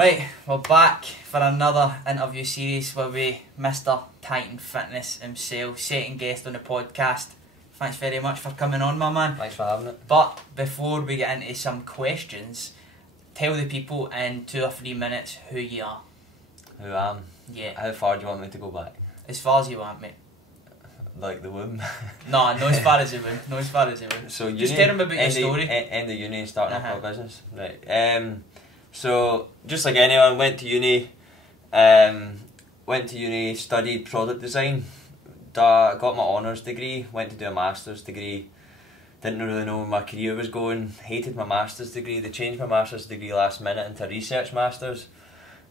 Right, we're back for another interview series where we Mr. Titan Fitness himself, second guest on the podcast. Thanks very much for coming on, my man. Thanks for having it. But before we get into some questions, tell the people in 2 or 3 minutes who you are. Who I am? Yeah. How far do you want me to go back? As far as you want, mate. Like the womb? No, not as far as you want. Not as far as you want. So just tell them about your story. End of uni and starting up our business. Right. So just like anyone, went to uni, studied product design, got my honours degree, went to do a master's degree. Didn't really know where my career was going. Hated my master's degree. They changed my master's degree last minute into a research master's.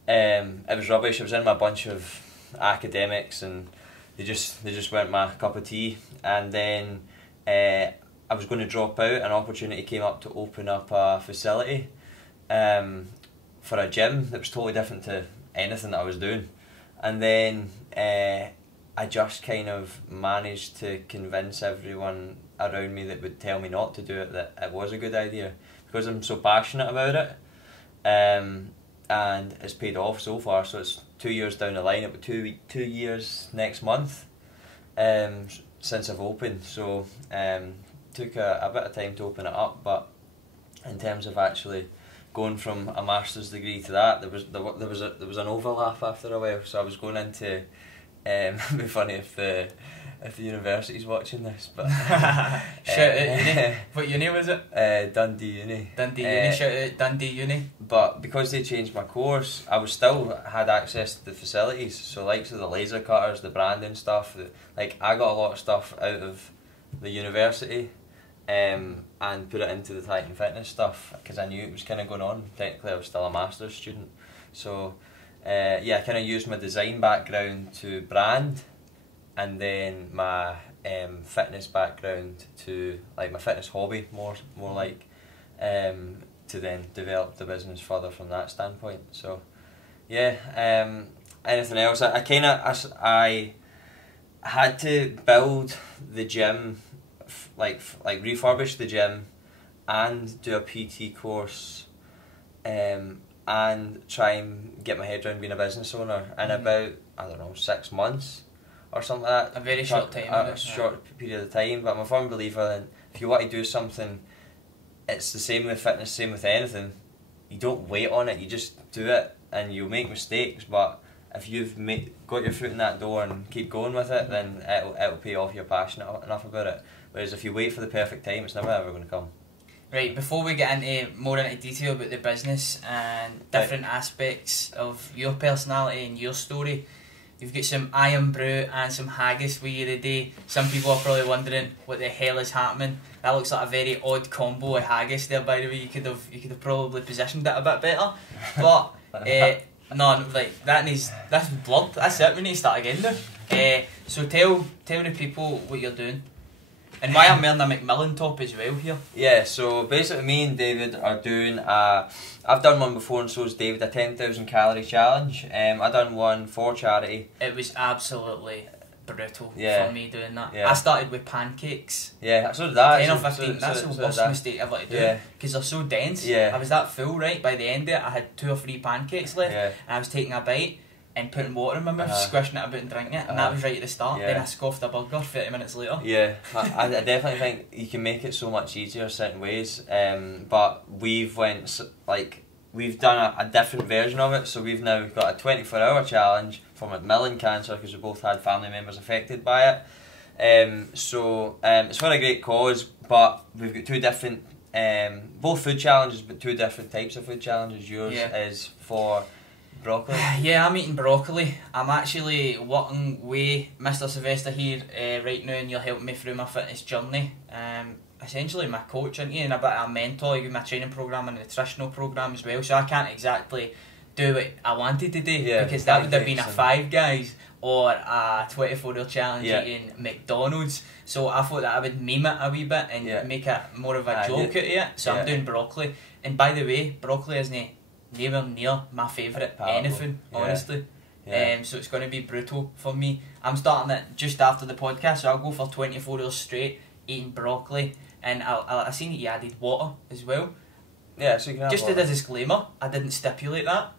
It was rubbish. I was in my bunch of academics and they just weren't my cup of tea. And then I was going to drop out. An opportunity came up to open up a facility for a gym that was totally different to anything that I was doing. And then I just kind of managed to convince everyone around me that would tell me not to do it that it was a good idea, because I'm so passionate about it. And it's paid off so far. So it's 2 years down the line. It'll be 2 years next month since I've opened. So took a bit of time to open it up, but in terms of actually going from a master's degree to that, there was an overlap after a while. So I was going into it'd be funny if the university's watching this, but shout out uni. What uni was it? Dundee Uni. Dundee Uni. Shout out Dundee Uni. But because they changed my course, I was still had access to the facilities. So likes of the laser cutters, the branding stuff. Like I got a lot of stuff out of the university, and put it into the Titan Fitness stuff because I knew it was kind of going on. Technically, I was still a master's student, so I kind of used my design background to brand, and then my fitness background to like my fitness hobby more like to then develop the business further from that standpoint. So anything else? I had to build the gym, like refurbish the gym, and do a PT course, and try and get my head around being a business owner in about 6 months or something like that. A very short time. A short period of time. But I'm a firm believer in if you want to do something, it's the same with fitness, same with anything. You don't wait on it. You just do it, and you'll make mistakes. But if you've got your foot in that door and keep going with it, then it'll pay off. You're passionate enough about it. Whereas if you wait for the perfect time, it's never ever going to come. Right, before we get more into detail about the business and different aspects of your personality and your story, you've got some iron brew and some haggis with you today. Some people are probably wondering what the hell is happening. That looks like a very odd combo of haggis there, by the way. You could have probably positioned it a bit better. But no, like that's blurred. That's it. We need to start again now. So tell the people what you're doing. And why I'm wearing a Macmillan top as well here. Yeah, so basically me and David are doing I've done one before and so has David, a 10,000 calorie challenge. I done one for charity. It was absolutely brutal for me doing that. Yeah. I started with pancakes. Yeah, so did that. 10 or 15, that's the worst mistake ever to do. Because they're so dense. Yeah. I was that full, right? By the end of it, I had 2 or 3 pancakes left. Yeah. And I was taking a bite and putting water in my mouth, squishing it about and drinking it, and that was right at the start. Then I scoffed a burger 30 minutes later. Yeah, I definitely think you can make it so much easier certain ways, but we've done a different version of it. So we've now got a 24-hour challenge for Macmillan cancer, because we both had family members affected by it. It's for a great cause, but we've got 2 different both food challenges, but 2 different types of food challenges. Yours is for broccoli? Yeah, I'm eating broccoli. I'm actually working with Mr. Sylvester here right now, and you're helping me through my fitness journey. Essentially my coach, and a bit of a mentor. You give me a training program and a nutritional program as well, so I can't exactly do what I wanted to do, because that would have been a 5 Guys or a 24-hour challenge eating McDonald's. So I thought that I would meme it a wee bit and make it more of a joke out of it. So I'm doing broccoli. And by the way, broccoli isn't nowhere near my favourite anything, honestly. So it's going to be brutal for me. I'm starting it just after the podcast, so I'll go for 24 hours straight eating broccoli. And I seen that you added water as well. Yeah, so you can have Just as a disclaimer, I didn't stipulate that.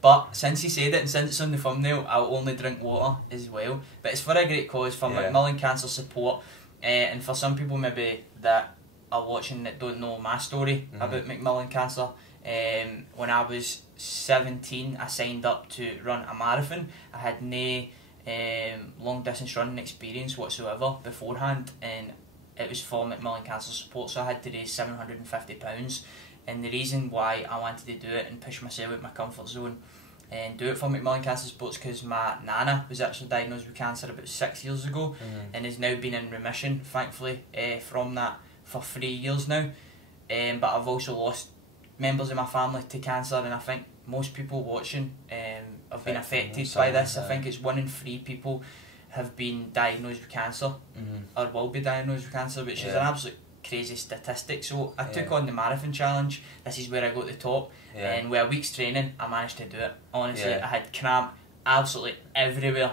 But since he said it and since it's on the thumbnail, I'll only drink water as well. But it's for a great cause, for Macmillan Cancer support, and for some people maybe that are watching that don't know my story about Macmillan Cancer. When I was 17, I signed up to run a marathon. I had no long distance running experience whatsoever beforehand, and it was for Macmillan Cancer support, so I had to raise £750. And the reason why I wanted to do it and push myself out my comfort zone and do it for Macmillan Cancer Support is because my nana was actually diagnosed with cancer about 6 years ago and has now been in remission, thankfully, from that for 3 years now. But I've also lost members of my family to cancer, and I think most people watching have been affected by this. I think it's 1 in 3 people have been diagnosed with cancer or will be diagnosed with cancer, which is an absolute crazy statistic. So I took on the marathon challenge. This is where I got to the top, and with a week's training I managed to do it. Honestly, I had cramp absolutely everywhere.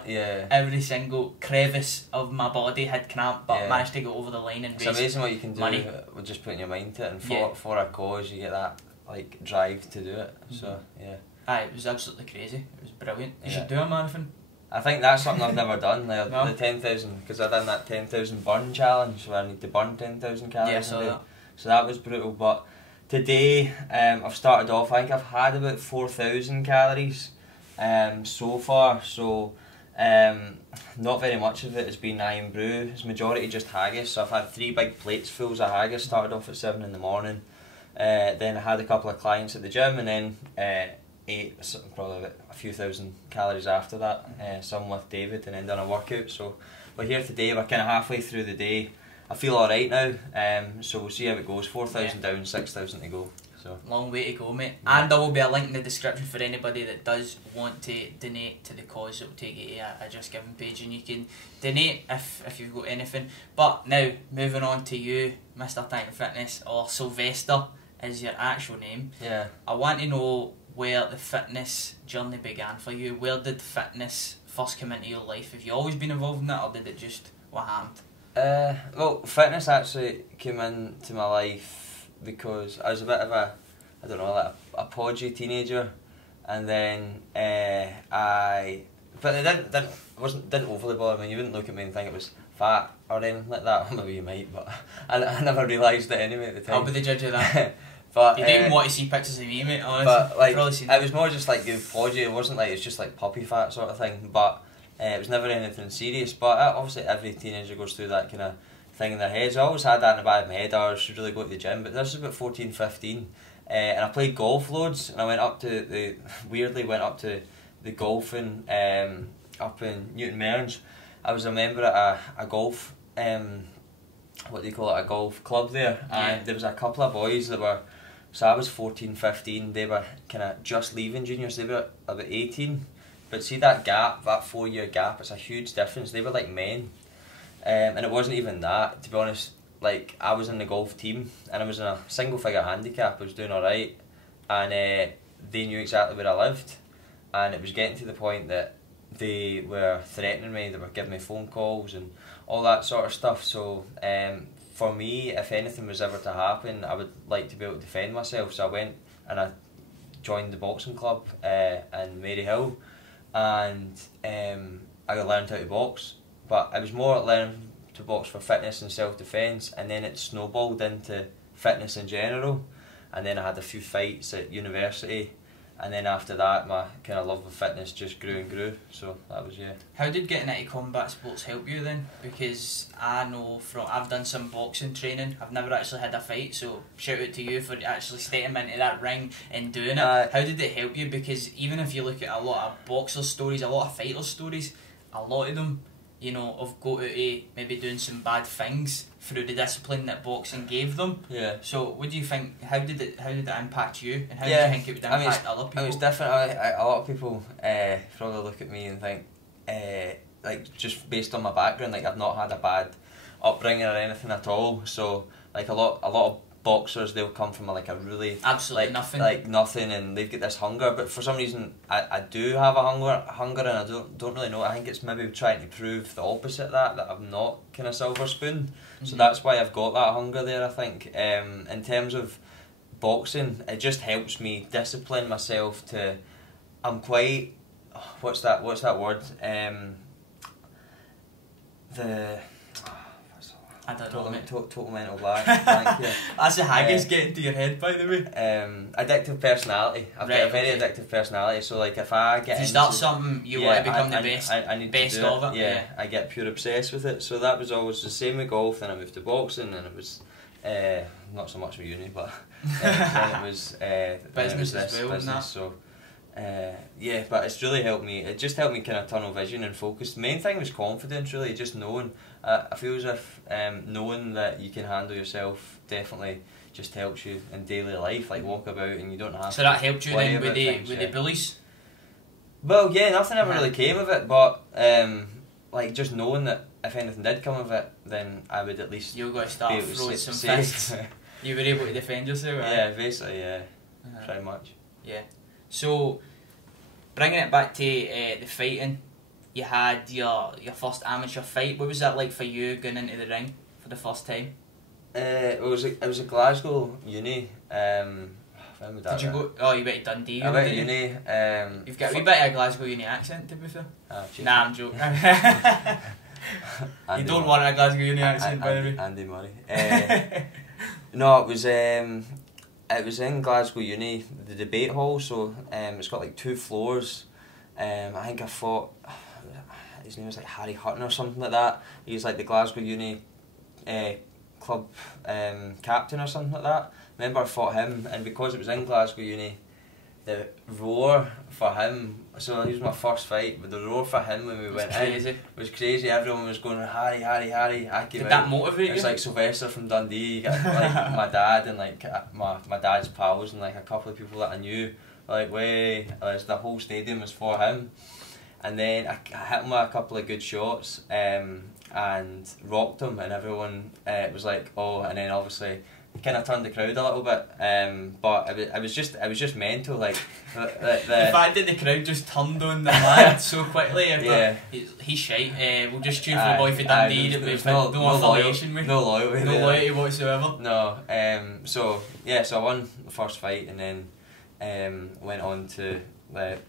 Every single crevice of my body had cramp, but I managed to go over the line and raise It's amazing what you can do money with just putting your mind to it, and for a cause you get that like drive to do it. So it was absolutely crazy. It was brilliant. You should do a marathon. I think that's something I've never done. Like, the 10,000, because I done that 10,000 burn challenge where I need to burn 10,000 calories a day. So that was brutal. But today, I've started off. I think I've had about 4,000 calories so far. So not very much of it has been iron brew. It's majority just haggis. So I've had 3 big plates fulls of haggis. Started off at 7 in the morning. Then I had a couple of clients at the gym, and then ate probably about a few thousand calories after that, some with David, and then done a workout. So we're here today, we're kind of halfway through the day. I feel alright now, so we'll see how it goes. 4,000 down, 6,000 to go. So long way to go, mate. And there will be a link in the description for anybody that does want to donate to the cause. It will take you to a Just Giving page, and you can donate if you've got anything. But now, moving on to you, Mr. Titan Fitness, or Sylvester is your actual name. I want to know where the fitness journey began for you. Where did fitness first come into your life? Have you always been involved in that, or did it just what happened? Well, fitness actually came into my life because I was a bit of a, I don't know, like a podgy teenager, and then but it didn't overly bother me. You wouldn't look at me and think it was fat or anything like that. Maybe you might, but I never realised it anyway at the time. I'll be the judge of that. But you didn't want to see pictures of me, mate, honestly. But like, it was more just like podgy. It wasn't like, it's just like puppy fat sort of thing. But it was never anything serious. But obviously every teenager goes through that kind of thing in their heads. I always had that in the back of my head. I should really go to the gym. But this was about 14, 15. And I played golf loads. And I went up to the golfing up in Newton Mearns. I was a member at a golf, what do you call it, a golf club there. And there was a couple of boys that were, so I was 14, 15, they were kind of just leaving juniors, they were about 18. But see that gap, that 4-year gap, it's a huge difference. They were like men. And it wasn't even that, to be honest. Like, I was in the golf team, and I was in a single figure handicap, I was doing alright. And they knew exactly where I lived. And it was getting to the point that they were threatening me, they were giving me phone calls and all that sort of stuff. So for me, if anything was ever to happen, I would like to be able to defend myself. So I went and I joined the boxing club in Maryhill, and I learned how to box. But I was more learning to box for fitness and self-defence, and then it snowballed into fitness in general. And then I had a few fights at university, and then after that my kind of love of fitness just grew and grew. So that was How did getting into combat sports help you then? Because I know I've done some boxing training. I've never actually had a fight, so shout out to you for actually stepping into that ring and doing it. How did it help you? Because even if you look at a lot of boxers' stories, a lot of fighters' stories, a lot of them, you know, have got out of maybe doing some bad things through the discipline that boxing gave them. So what do you think, how did it impact you, and how do you think it would impact other people? It was different. A lot of people probably look at me and think, like, just based on my background, like I've not had a bad upbringing or anything at all. So like a lot of boxers, they'll come from like a really absolutely nothing, and they've got this hunger. But for some reason, I do have a hunger, and I don't really know. I think it's maybe trying to prove the opposite of that I'm not kind of silver spoon. So that's why I've got that hunger there. I think in terms of boxing, it just helps me discipline myself to. I'm quite. What's that word? I don't know, mate. Total mental blank. Yeah. That's the haggis getting to your head, by the way. Addictive personality. I've got a very addictive personality, so like if I get if you start something, you want to become the best. I need best to do of it. Yeah, I get pure obsessed with it. So that was always the same with golf. Then I moved to boxing, and it was not so much with uni, but then it was business as well. Business, so. Yeah, but it's really helped me. It just helped me kind of tunnel vision and focus. The main thing was confidence, really, just knowing. I feel as if knowing that you can handle yourself definitely just helps you in daily life, like walk about and you don't have. So that helped you then with the bullies. Well, yeah, nothing ever really came of it, but like just knowing that if anything did come of it, then I would at least. You're going to start throwing some fists. You were able to defend yourself, right? Yeah, basically, yeah, pretty much. Yeah. So, bringing it back to the fighting, you had your first amateur fight. What was that like for you going into the ring for the first time? It was a Glasgow uni. When would that Did you go? Oh, you went to Dundee. I went to uni. You've got a wee bit of a Glasgow uni accent, to be fair. Nah, I'm joking. You don't want a Glasgow uni accent, by the way. Andy Murray. No, it was in Glasgow Uni, the debate hall, so it's got like 2 floors. I think I fought, his name was like Harry Hutton or something like that. He was like the Glasgow Uni club captain or something like that. I remember I fought him, and because it was in Glasgow Uni, the roar for him, so he was my first fight, but the roar for him when we went in was crazy. Everyone was going, Harry, Harry, Harry. I came Did that motivate you? It was like Sylvester from Dundee, like my dad and like my dad's pals and like a couple of people that I knew, like the whole stadium was for him. And then I hit him with a couple of good shots and rocked him, and everyone was like, oh, and then obviously kind of turned the crowd a little bit, but it was just mental, like the fact that the crowd just turned on the man so quickly. Yeah, he's shite. We'll just cheer for the boy for Dundee. There's no affiliation with, no loyalty whatsoever. No, so I won the first fight, and then went on to the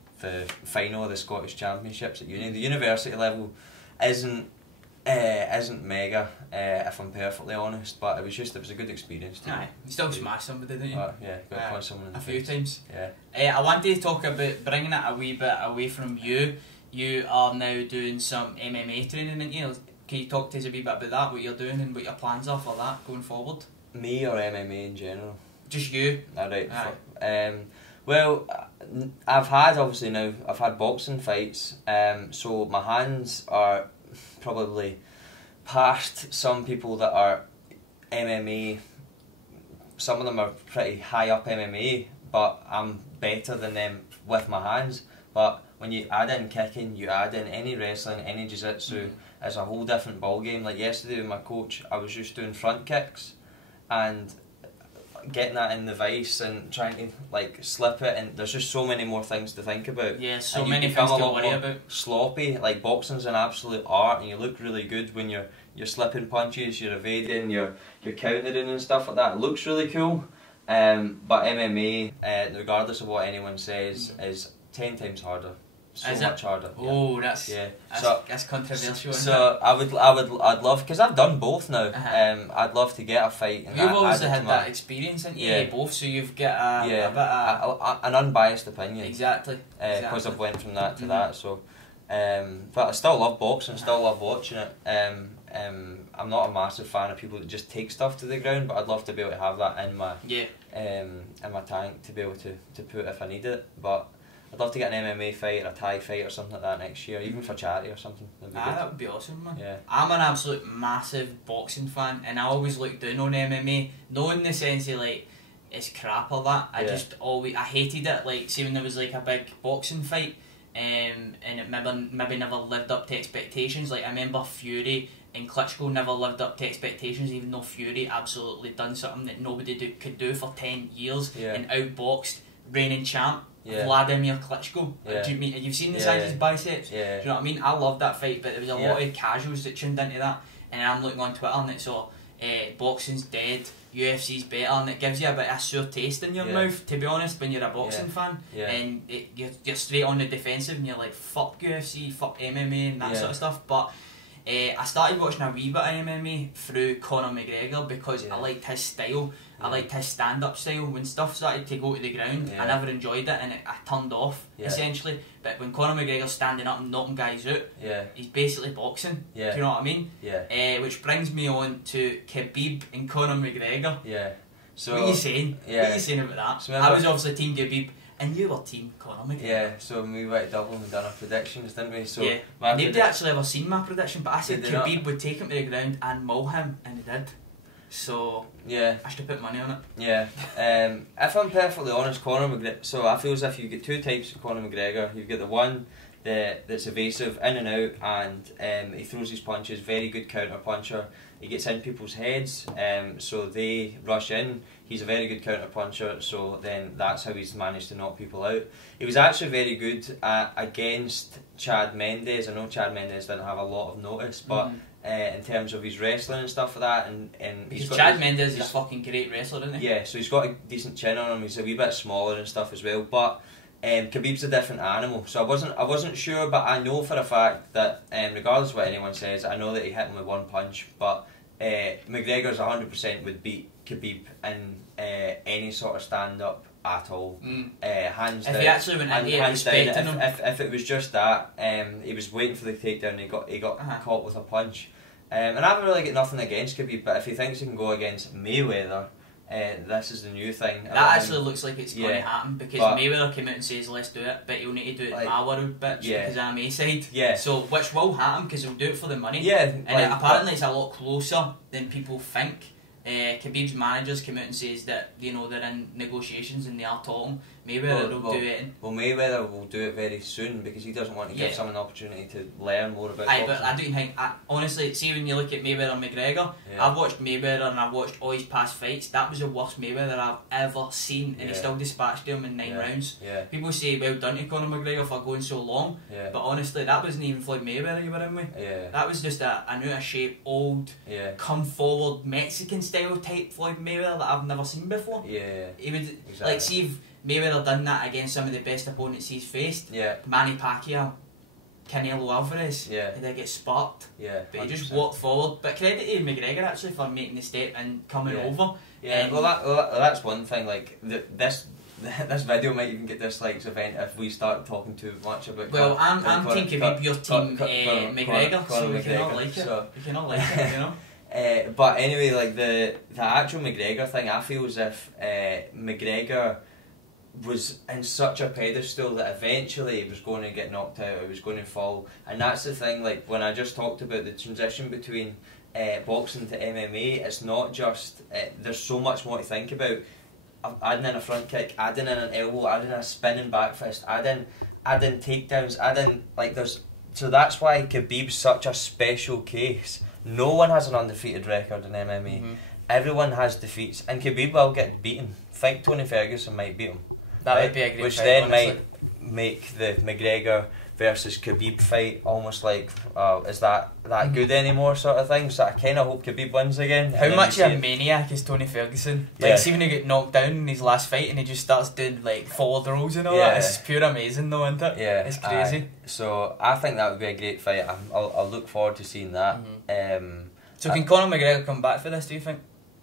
final of the Scottish Championships at uni. The university level isn't mega, if I'm perfectly honest, but it was a good experience too. Aye, you still smashed somebody, didn't you? Yeah, got to punch someone in the face. A few times. Yeah. I wanted to talk about bringing it a wee bit away from you. You are now doing some MMA training, aren't you? Can you talk to us a wee bit about that, what you're doing and what your plans are for that going forward? Me or MMA in general? Just you. Alright. Well, I've had boxing fights, so my hands are probably past some people that are MMA. Some of them are pretty high up MMA, but I'm better than them with my hands. But when you add in kicking, you add in any wrestling, any jiu-jitsu, it's a whole different ball game. Like yesterday with my coach, I was just doing front kicks and getting that in the vice and trying to like slip it, and there's just so many more things to think about. Yeah, so many things to worry about. Sloppy, like boxing's an absolute art, and you look really good when you're slipping punches, you're evading, you're countering and stuff like that. It looks really cool. But MMA, regardless of what anyone says, is 10 times harder. So much harder. Oh, yeah. That's controversial. So I'd love, because I've done both now. I'd love to get a fight. And you've obviously had that experience, haven't you? Both, so you've got a bit of an unbiased opinion. Exactly. Because I've went from that to that. So, but I still love boxing. Still love watching it. I'm not a massive fan of people that just take stuff to the ground, but I'd love to be able to have that in my in my tank to be able to put if I need it. But I'd love to get an MMA fight or a Thai fight or something like that next year, even for charity or something. That would be awesome, man. Yeah. I'm an absolute massive boxing fan, and I always look down on MMA, not in the sense of like it's crap or that. I hated it. Like, see when there was like a big boxing fight, and it maybe never lived up to expectations. Like I remember Fury and Klitschko never lived up to expectations, even though Fury absolutely done something that nobody could do for 10 years and outboxed reigning champ Vladimir Klitschko. You've seen the size of his biceps? Do you know what I mean? I loved that fight, but there was a lot of casuals that tuned into that, and I'm looking on Twitter and it's all boxing's dead, UFC's better, and it gives you a bit of a sour taste in your mouth, to be honest, when you're a boxing fan, and you're straight on the defensive, and you're like, fuck UFC, fuck MMA, and that sort of stuff. But I started watching a wee bit of MMA through Conor McGregor because I liked his style. I liked his stand-up style. When stuff started to go to the ground, I never enjoyed it, and I turned off, essentially. But when Conor McGregor's standing up and knocking guys out, he's basically boxing. Do you know what I mean? Which brings me on to Khabib and Conor McGregor. So what are you saying? What are you saying about that? So I was obviously team Khabib, and you were team Conor McGregor. So we went to Dublin and done our predictions, didn't we? So nobody actually ever seen my prediction, but I said Khabib would take him to the ground and maul him, and he did. So I should have put money on it. If I'm perfectly honest, Conor McGregor. So I feel as if you get two types of Conor McGregor. You get the one that's evasive, in and out, and he throws his punches. Very good counter puncher. He gets in people's heads, so they rush in. He's a very good counter puncher, so then that's how he's managed to knock people out. He was actually very good against Chad Mendes. I know Chad Mendes didn't have a lot of notice, but in terms of his wrestling and stuff like that, and because Chad Mendes is a fucking great wrestler, isn't he? So he's got a decent chin on him. He's a wee bit smaller and stuff as well, but Khabib's a different animal. So I wasn't sure, but I know for a fact that regardless of what anyone says, I know that he hit him with one punch. But McGregor's 100% would beat Khabib in any sort of stand up at all. Hands down. If he actually went in, hands down. If it was just that, he was waiting for the takedown. And he got caught with a punch. And I haven't really got nothing against Khabib, but if he thinks he can go against Mayweather, this is the new thing. That actually looks like it's going to happen, because Mayweather came out and says let's do it, but he'll need to do it in my world, bitch, because I'm A-side. So which will happen, because he'll do it for the money. And apparently it's a lot closer than people think. Khabib's managers came out and says that they're in negotiations and they are talking. Mayweather will do it. Well, Mayweather will do it very soon, because he doesn't want to give someone an opportunity to learn more about boxing. But I don't think, honestly, see when you look at Mayweather and McGregor, I've watched Mayweather and I've watched all his past fights. That was the worst Mayweather I've ever seen, and he still dispatched him in 9 rounds. People say well done to Conor McGregor for going so long, but honestly that wasn't even Floyd Mayweather you were in with. That was just an out of shape, old, come forward Mexican style type Floyd Mayweather that I've never seen before. He would like, see if Mayweather done that against some of the best opponents he's faced. Manny Pacquiao, Canelo Alvarez. He did get sparked. But he just walked forward. But credit to McGregor actually for making the step and coming over. Well, that's one thing. Like this video might even get dislikes if we start talking too much about. Well, I'm team Khabib, your team McGregor, so we cannot like it. We cannot like it, you know. But anyway, like the actual McGregor thing, I feel as if McGregor was in such a pedestal that eventually he was going to get knocked out, he was going to fall. And that's the thing, like when I just talked about the transition between boxing to MMA, it's not just, there's so much more to think about. Adding in a front kick, adding in an elbow, adding in a spinning back fist, adding takedowns, so that's why Khabib's such a special case. No one has an undefeated record in MMA. Everyone has defeats, and Khabib will get beaten. Think Tony Ferguson might beat him. That would be a great which fight, then honestly. Might make the McGregor versus Khabib fight almost like, is that good anymore sort of thing. So I kind of hope Khabib wins again. How much of a maniac is Tony Ferguson? Like, see when he got knocked down in his last fight and he just starts doing like forward rolls and all that. It's pure amazing though, isn't it? It's crazy. So I think that would be a great fight. I'll look forward to seeing that. So can Conor McGregor come back for this, do you think?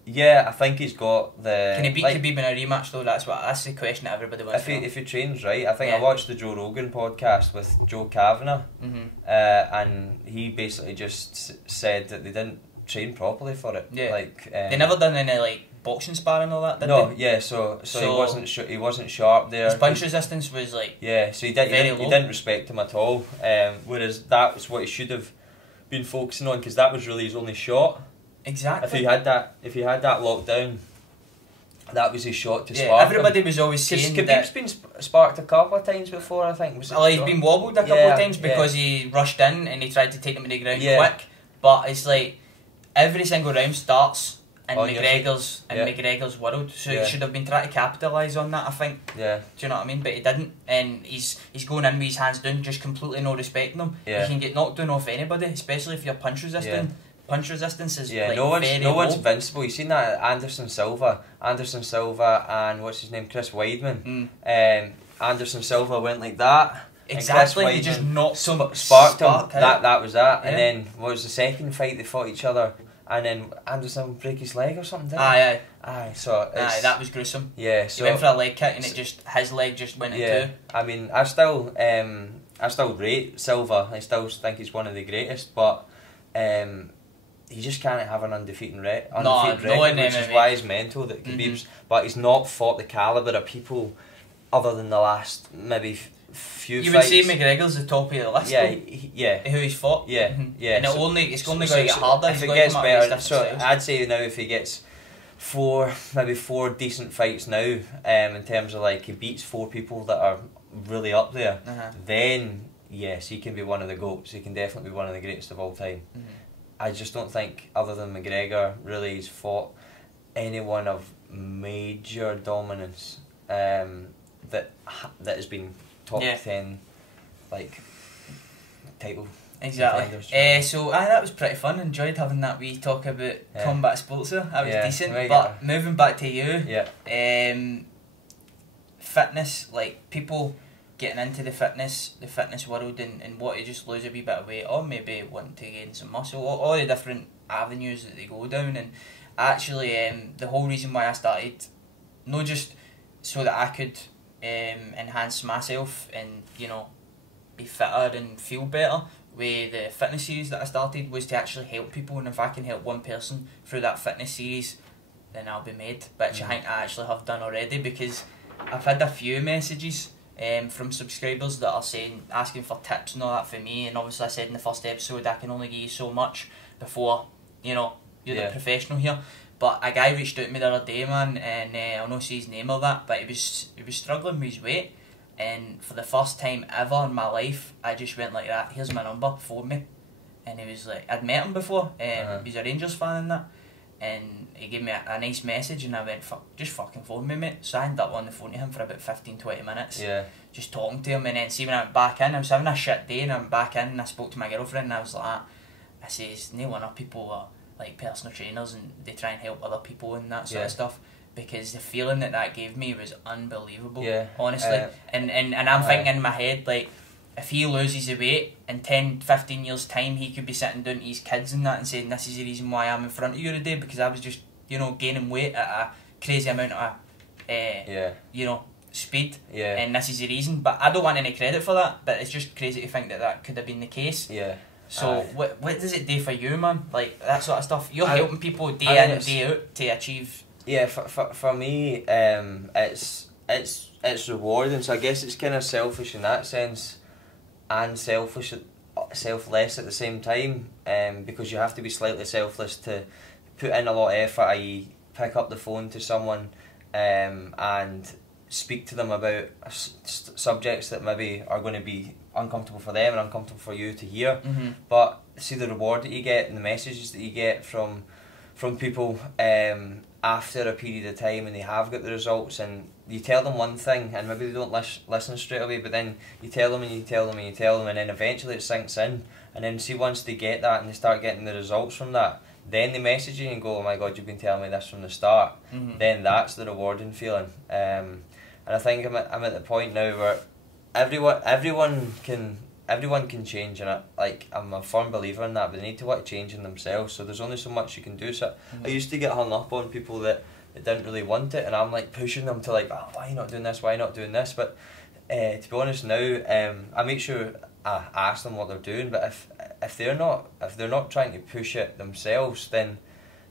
Yeah, I think he's got the... Can he beat Khabib in a rematch though? That's the question that everybody wants to know. If he trains right. I think I watched the Joe Rogan podcast with Joe Kavanagh, and he basically just said that they didn't train properly for it. They never done any like boxing sparring and all that, did they? So he wasn't sharp there. His punch resistance was like so he didn't respect him at all. Whereas that was what he should have been focusing on, because that was really his only shot. Exactly. If he had that locked down, that was his shot to spark. Everybody was always saying that Khabib's been sparked a couple of times before, I think. He's been wobbled a couple of times because he rushed in and he tried to take him to the ground quick. But it's like every single round starts in McGregor's world, so he should have been trying to capitalise on that, I think. Do you know what I mean? But he didn't, and he's going in with his hands down, just completely no respecting them. You can get knocked down off anybody, especially if you're punch resistant. punch resistance is yeah, like no one's very one's low. invincible. You seen that Anderson Silva, and what's his name, Chris Weidman. Anderson Silva went like that. Exactly, And he Chris just Weidman knocked some sparked him. spark That was that. Yeah. And then what was the second fight they fought each other? And then Anderson break his leg or something. Didn't he? Aye, So it's, that was gruesome. yeah. He So went for a leg kick and his leg just went in two. I mean, I still rate Silva. I still think he's one of the greatest, but he just can't have an undefeated record, which is why he's mental. That Khabib's, but he's not fought the calibre of people other than the last maybe few You fights. would say McGregor's the top of the list. Yeah, Who he's fought. yeah. And it's only going to get so harder. if it gets better. So I'd say now if he gets four decent fights now, in terms of like he beats 4 people that are really up there, then yes, he can be one of the GOATs. He can definitely be one of the greatest of all time. I just don't think, other than McGregor, really he's fought anyone of major dominance that has been top 10 like title. Exactly. So that was pretty fun. Enjoyed having that wee talk about combat sports there. That was decent. But moving back to you, fitness, like people getting into the fitness world and want to just lose a wee bit of weight, or maybe want to gain some muscle, all the different avenues that they go down. And actually, the whole reason why I started, not just so that I could enhance myself and be fitter and feel better with the fitness series that I started, was to actually help people. And if I can help one person through that fitness series, then I'll be made, which I think I actually have done already, because I've had a few messages from subscribers that are asking for tips and all that for me. And obviously I said in the first episode I can only give you so much before you're the professional here. But a guy reached out to me the other day, man, and I'll not say his name or that, but he was struggling with his weight, and for the first time ever in my life I just went like that, here's my number, phone me. And he was like, I'd met him before, he's a Rangers fan and that, and he gave me a nice message, and I went, just fucking phone me, mate. So I ended up on the phone to him for about 15-20 minutes, just talking to him. And then see, when I went back in, I was having a shit day, and I went back in and I spoke to my girlfriend, and I was like, I says, no wonder people are like personal trainers and they try and help other people and that sort of stuff, because the feeling that gave me was unbelievable, honestly. And I'm thinking in my head, like, if he loses the weight in 10-15 years time, he could be sitting down to his kids and that and saying, this is the reason why I'm in front of you today, because I was just gaining weight at a crazy amount of speed, and this is the reason. But I don't want any credit for that, but it's just crazy to think that could have been the case. So what does it do for you, man? Like that sort of stuff. You're helping people day in and day out to achieve. Yeah, for me, it's rewarding. So I guess it's kind of selfish in that sense, and selfless at the same time. Because you have to be slightly selfless to put in a lot of effort. I.e., pick up the phone to someone, and speak to them about subjects that maybe are going to be uncomfortable for them and uncomfortable for you to hear. But see the reward that you get and the messages that you get from people after a period of time, and they have got the results, and you tell them one thing and maybe they don't listen straight away, but then you tell them and you tell them and you tell them, and then eventually it sinks in. And then see, once they get that and they start getting the results from that, then they message you and go, oh my god, you've been telling me this from the start. Then that's the rewarding feeling. And I think I'm at the point now where everyone can change, and I'm a firm believer in that, but they need to want to change in themselves. So there's only so much you can do. So I used to get hung up on people that didn't really want it, and I'm like pushing them to like, oh, why are you not doing this? Why are you not doing this? But to be honest now, I make sure I ask them what they're doing. But if they're not trying to push it themselves, then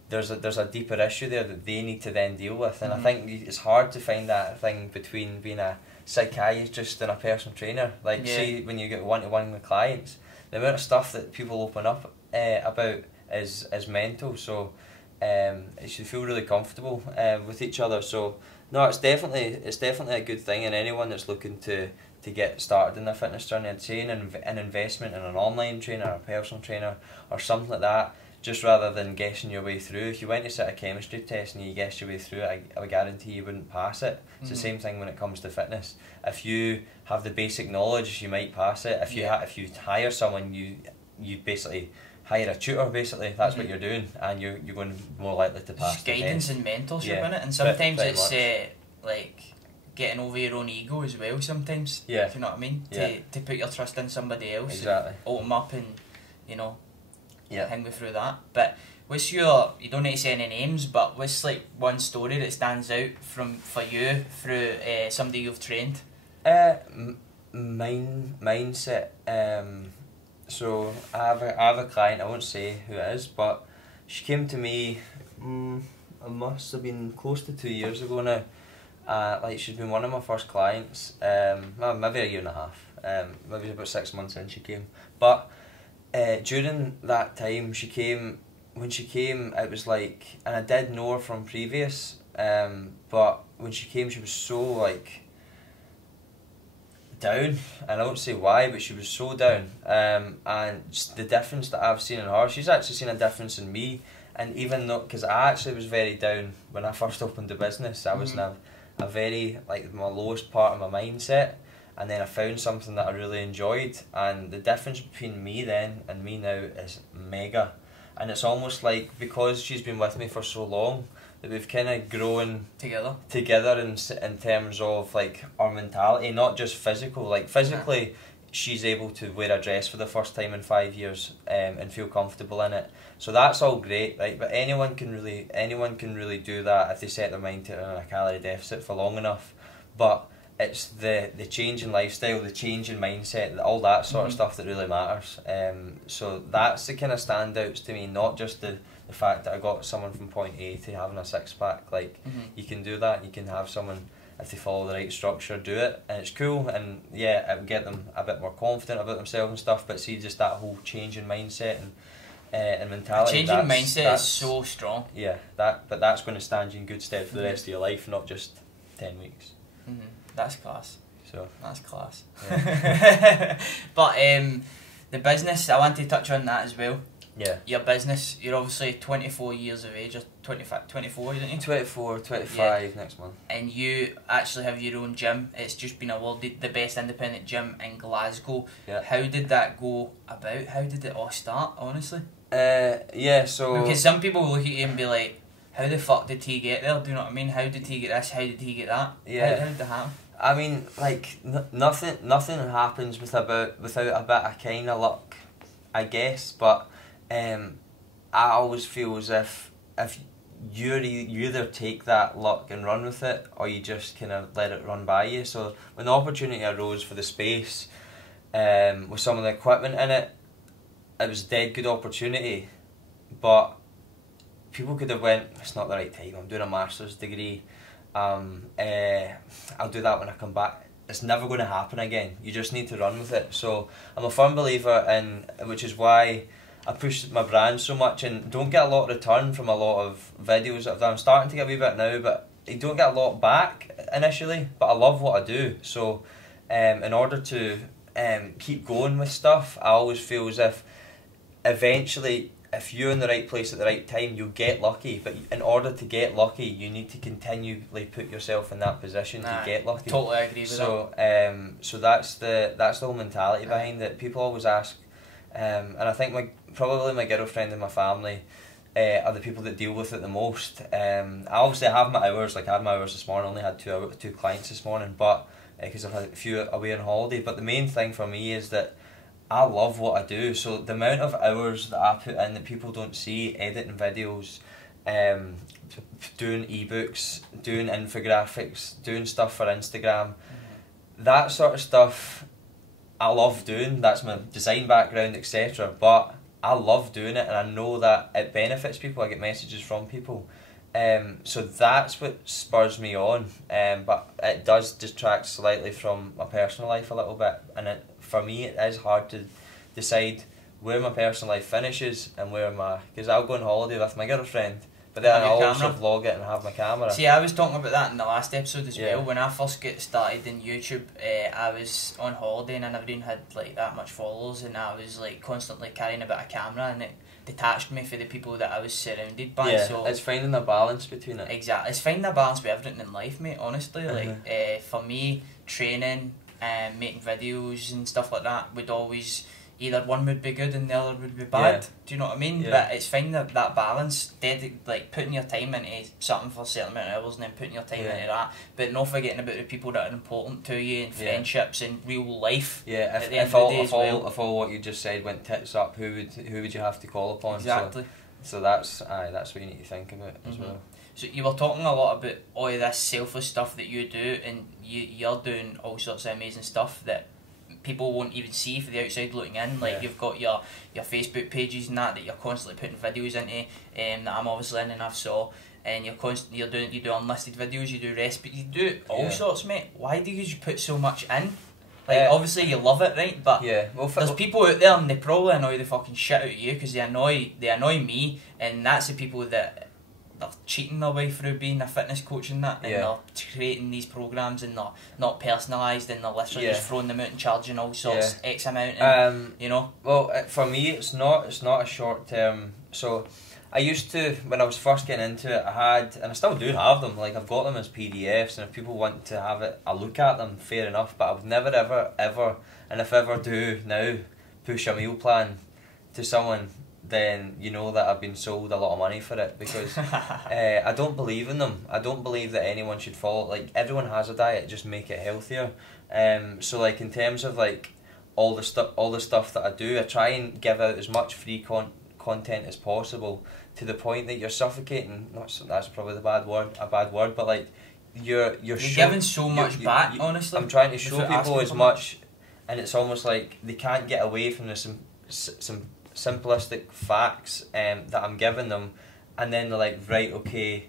there's a deeper issue there that they need to then deal with. And I think it's hard to find that thing between being a psychiatrist and a personal trainer. Like, see, when you get one-to-one with clients, the amount of stuff that people open up about is mental. So it should feel really comfortable with each other. So no, it's definitely a good thing, and anyone that's looking to get started in their fitness journey, I'd say an investment in an online trainer, or a personal trainer, or something like that. Just rather than guessing your way through. If you went to sit a chemistry test and you guessed your way through it, I would guarantee you wouldn't pass it. It's the same thing when it comes to fitness. If you have the basic knowledge, you might pass it. If you hire someone, you basically hire a tutor basically. That's what you're doing, and you're going more likely to pass. Just guidance and mentorship in it, and pretty sometimes it's much. like getting over your own ego as well. Sometimes, Yeah. if you know what I mean, to put your trust in somebody else, Exactly. and open them up, and you know, Yeah. hang me through that. But what's your? You don't need to say any names, but what's like one story that stands out for you through somebody you've trained? Mindset. So I have a client. I won't say who it is, but she came to me. It must have been close to 2 years ago now. Like she's been one of my first clients. Well, maybe a year and a half. Maybe about 6 months in she came. But during that time, she came. When she came, it was like, and I did know her from previous. But when she came, she was so like down, and I won't say why, but she was so down. And just the difference that I've seen in her, she's actually seen a difference in me. And even though, because I actually was very down when I first opened the business, I was in a very, like, my lowest part of my mindset, and then I found something that I really enjoyed, and the difference between me then and me now is mega. And it's almost like, because she's been with me for so long, that we've kind of grown together in terms of like our mentality, not just physical. Like physically, she's able to wear a dress for the first time in 5 years and feel comfortable in it. So that's all great, right? But anyone can really do that if they set their mind to a calorie deficit for long enough. But it's the change in lifestyle, the change in mindset, all that sort of stuff that really matters. So that's the kind of standouts to me, not just the fact that I got someone from point A to having a six pack. Like you can do that. You can have someone, if they follow the right structure, do it, and it's cool. And yeah, it would get them a bit more confident about themselves and stuff. But see, just that whole change in mindset and mentality. Changing mindset is so strong. Yeah, but that's going to stand you in good stead for the rest of your life, not just 10 weeks. That's class. So that's class. Yeah. But the business, I want to touch on that as well. Yeah. Your business, you're obviously 24 years of age, or 24, isn't you? 24, 25 next month. And you actually have your own gym. It's just been awarded the best independent gym in Glasgow. Yeah. How did that go about? How did it all start, honestly? Yeah, so... Because some people will look at you and be like, how the fuck did he get there? Do you know what I mean? How did he get this? How did he get that? Yeah. How did that happen? I mean, like, nothing happens without a bit of kind of luck, I guess. But I always feel as if you either take that luck and run with it, or you just kind of let it run by you. So when the opportunity arose for the space, with some of the equipment in it, it was a dead good opportunity. But people could have went, it's not the right time, I'm doing a master's degree, I'll do that when I come back. It's never going to happen again. You just need to run with it. So I'm a firm believer in, which is why I push my brand so much, and don't get a lot of return from a lot of videos that I've done. I'm starting to get a wee bit now, but I don't get a lot back initially, but I love what I do. So in order to keep going with stuff, I always feel as if eventually, if you're in the right place at the right time, you'll get lucky. But in order to get lucky, you need to continually put yourself in that position to get lucky. Totally agree with that. So that's the whole mentality behind it. People always ask, and I think probably my girlfriend and my family are the people that deal with it the most. I obviously have my hours. Like I had my hours this morning. I only had two clients this morning, but because I've had a few away on holiday. But the main thing for me is that I love what I do, so the amount of hours that I put in that people don't see, editing videos, doing ebooks, doing infographics, doing stuff for Instagram, that sort of stuff I love doing. That's my design background, etc. But I love doing it, and I know that it benefits people. I get messages from people. So that's what spurs me on, but it does distract slightly from my personal life a little bit, and for me it is hard to decide where my personal life finishes and where because I'll go on holiday with my girlfriend, but then I'll also vlog it and have my camera. See, I was talking about that in the last episode as well. When I first get started in YouTube, I was on holiday and I never even had like that much followers, and I was like constantly carrying a bit of camera, and it detached me from the people that I was surrounded by. Yeah, so it's finding a balance between it. Exactly, it's finding a balance with everything in life, mate, honestly. Like for me, training and making videos and stuff like that would always, either one would be good and the other would be bad. Yeah. Do you know what I mean? Yeah. But it's finding that balance, like putting your time into something for a certain amount of hours and then putting your time Yeah. into that, but not forgetting about the people that are important to you and Yeah. friendships and real life. Yeah, at the end if of the all day if as all well. if all what you just said went tits up, who would you have to call upon? Exactly. So that's what you need to think about as Mhm. well. So you were talking a lot about all of this selfless stuff that you do, and you're doing all sorts of amazing stuff that people won't even see for the outside looking in. Like Yeah. you've got your Facebook pages and that you're constantly putting videos into, that I'm obviously in and I've saw, and you do unlisted videos, you do recipes, you do all Yeah. sorts, mate. Why do you put so much in? Like obviously you love it, right? But Yeah, well, there's people out there and they probably annoy the fucking shit out of you because they annoy me, and that's the people that they're cheating their way through being a fitness coach and that, and Yeah. they're creating these programs and they're not personalised and they're literally just throwing them out and charging all sorts X amount. And, you know. Well, for me, it's not a short term. So I used to, when I was first getting into it, I had, and I still do have them. Like I've got them as PDFs, and if people want to have it, I look at them. Fair enough, but I would never ever, and if ever do now, push a meal plan to someone. Then you know that I've been sold a lot of money for it, because I don't believe in them. I don't believe that anyone should follow. Like everyone has a diet, just make it healthier. So like in terms of like all the stuff that I do, I try and give out as much free content as possible, to the point that you're suffocating. That's probably a bad word, but like you're giving so much back. Honestly, I'm trying to show without people asking as for much, and it's almost like they can't get away from the some simplistic facts that I'm giving them, and then they're like, right, okay,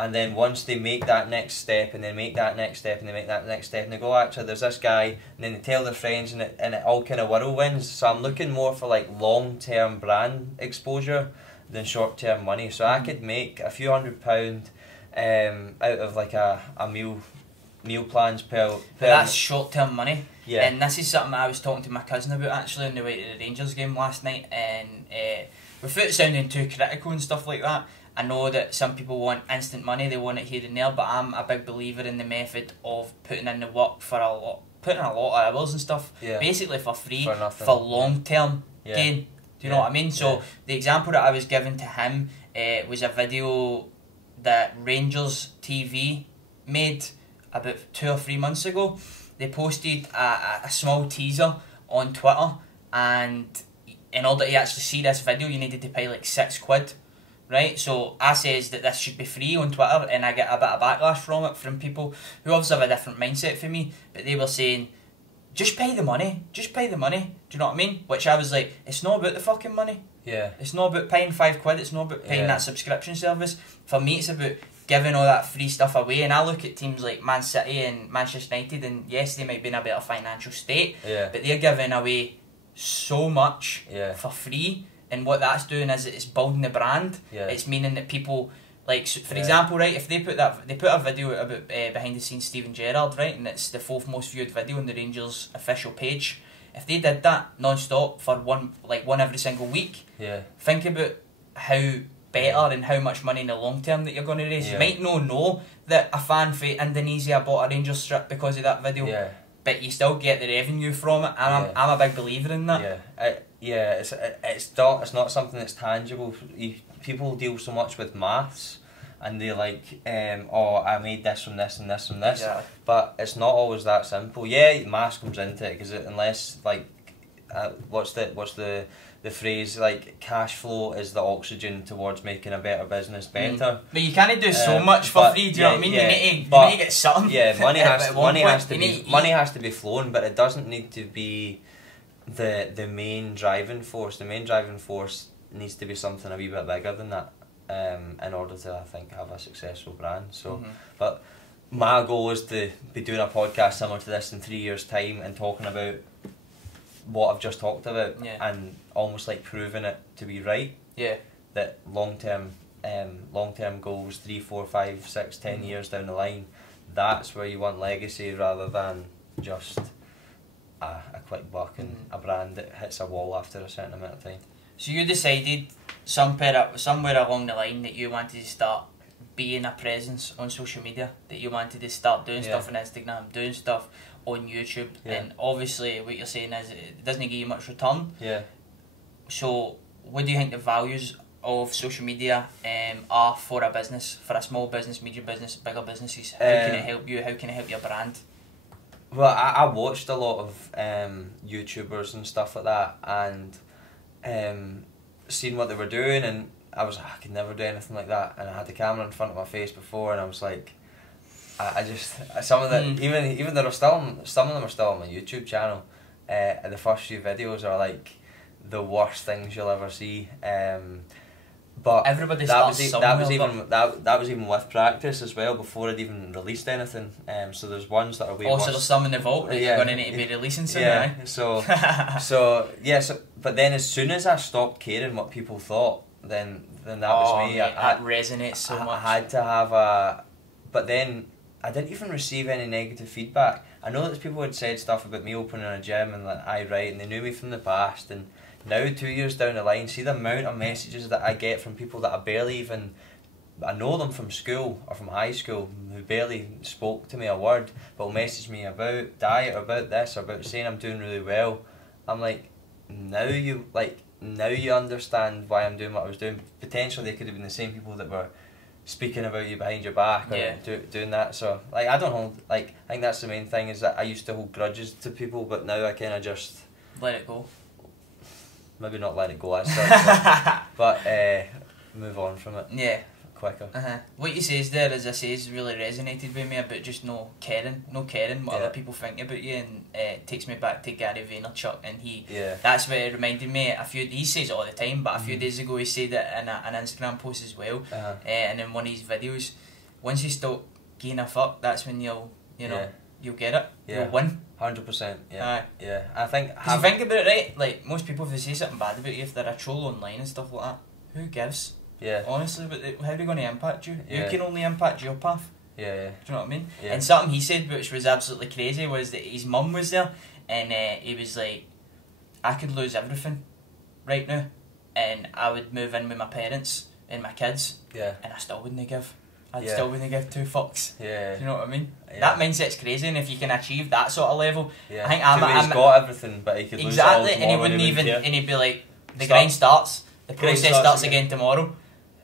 and then once they make that next step, and they make that next step, and they make that next step, and they go, actually there's this guy, and then they tell their friends, and it all kind of whirlwinds. So I'm looking more for like long-term brand exposure than short-term money. So I could make a few £100 out of like a meal plans per that's short-term money. Yeah. And this is something I was talking to my cousin about actually on the way to the Rangers game last night, and without sounding too critical and stuff like that, I know that some people want instant money, they want it here and there, but I'm a big believer in the method of putting in the work putting a lot of hours and stuff, basically for free, for long-term gain. Do you know what I mean? So the example that I was given to him was a video that Rangers TV made about 2 or 3 months ago. They posted a small teaser on Twitter, and in order to actually see this video you needed to pay like £6, right? So I says that this should be free on Twitter, and I get a bit of backlash from it, from people who obviously have a different mindset for me, but they were saying, just pay the money, do you know what I mean? Which I was like, it's not about the fucking money. Yeah. It's not about paying £5, it's not about paying that subscription service. For me it's about giving all that free stuff away, and I look at teams like Man City and Manchester United, and yes, they might be in a better financial state, but they're giving away so much for free, and what that's doing is it's building the brand. It's meaning that people, like, for example, right, if they put a video about behind the scenes Steven Gerrard, right, and it's the 4th most viewed video on the Rangers official page, if they did that non-stop for one every single week, think about how better and how much money in the long term that you're going to raise. You might not know that a fan from Indonesia bought a Rangers strip because of that video, but you still get the revenue from it, and I'm a big believer in that. It's not something that's tangible. People deal so much with maths, and they like, I made this from this and this from this, but it's not always that simple. Maths comes into it, because unless like, what's the phrase, like, cash flow is the oxygen towards making a better business better. But you can't do so much for free, do you know what I mean? You need to get something. Money has to be flowing, but it doesn't need to be the main driving force. The main driving force needs to be something a wee bit bigger than that, in order to, I think, have a successful brand. So, but my goal is to be doing a podcast similar to this in 3 years' time, and talking about what I've just talked about, and almost like proving it to be right. That long term goals, 3, 4, 5, 6, 10 years down the line, that's where you want legacy, rather than just a quick buck and a brand that hits a wall after a certain amount of time. So you decided somewhere along the line that you wanted to start being a presence on social media, that you wanted to start doing stuff on Instagram, doing stuff on YouTube, Yeah. and obviously what you're saying is it doesn't give you much return. Yeah. So what do you think the values of social media are for a business, for a small business, medium business, bigger businesses? How can it help you? How can it help your brand? Well, I watched a lot of YouTubers and stuff like that, and seen what they were doing, and I was like, I could never do anything like that. And I had the camera in front of my face before, and I was like, I just some of them, even though some of them are still on my YouTube channel, and the first few videos are like the worst things you'll ever see. But everybody that was even with practice as well, before I'd even released anything. So there's ones that are way worse. So there's some in the vault that you're going to need to be releasing soon. Yeah. So but then as soon as I stopped caring what people thought, then that was me. Mate, that resonates so much. I had to have but then I didn't even receive any negative feedback. I know that people had said stuff about me opening a gym and that and they knew me from the past, and now 2 years down the line, see the amount of messages that I get from people that I know them from school or from high school, who barely spoke to me a word, but will message me about diet or about this or about saying I'm doing really well. I'm like, now you understand why I'm doing what I was doing. Potentially they could have been the same people that were speaking about you behind your back or doing that. So like, I don't hold, like, I think that's the main thing, is that I used to hold grudges to people, but now I kind of just let it go. Maybe not let it go as such, but move on from it. Yeah. Quicker. What you says there, as I say, has really resonated with me about just no caring what other people think about you, and it takes me back to Gary Vaynerchuk, and that's what it reminded me. He says it all the time, but a few days ago he said it in an Instagram post as well, and in one of his videos, once you stop giving a fuck, that's when you'll get it. You'll win. 100%. Yeah. I think. If you think about it, right? Like, most people, if they say something bad about you, if they're a troll online and stuff like that, who gives? Yeah. Honestly, but how are they going to impact you? You can only impact your path. Yeah. Do you know what I mean? Yeah. And something he said, which was absolutely crazy, was that his mum was there, and he was like, I could lose everything right now, and I would move in with my parents and my kids, and I still wouldn't give. I'd still wouldn't give two fucks. Yeah. Do you know what I mean? Yeah. That mindset's crazy, and if you can achieve that sort of level, I think he's got everything, but he could lose it all tomorrow, and he wouldn't even, and he'd be like, the grind starts, the process starts again tomorrow,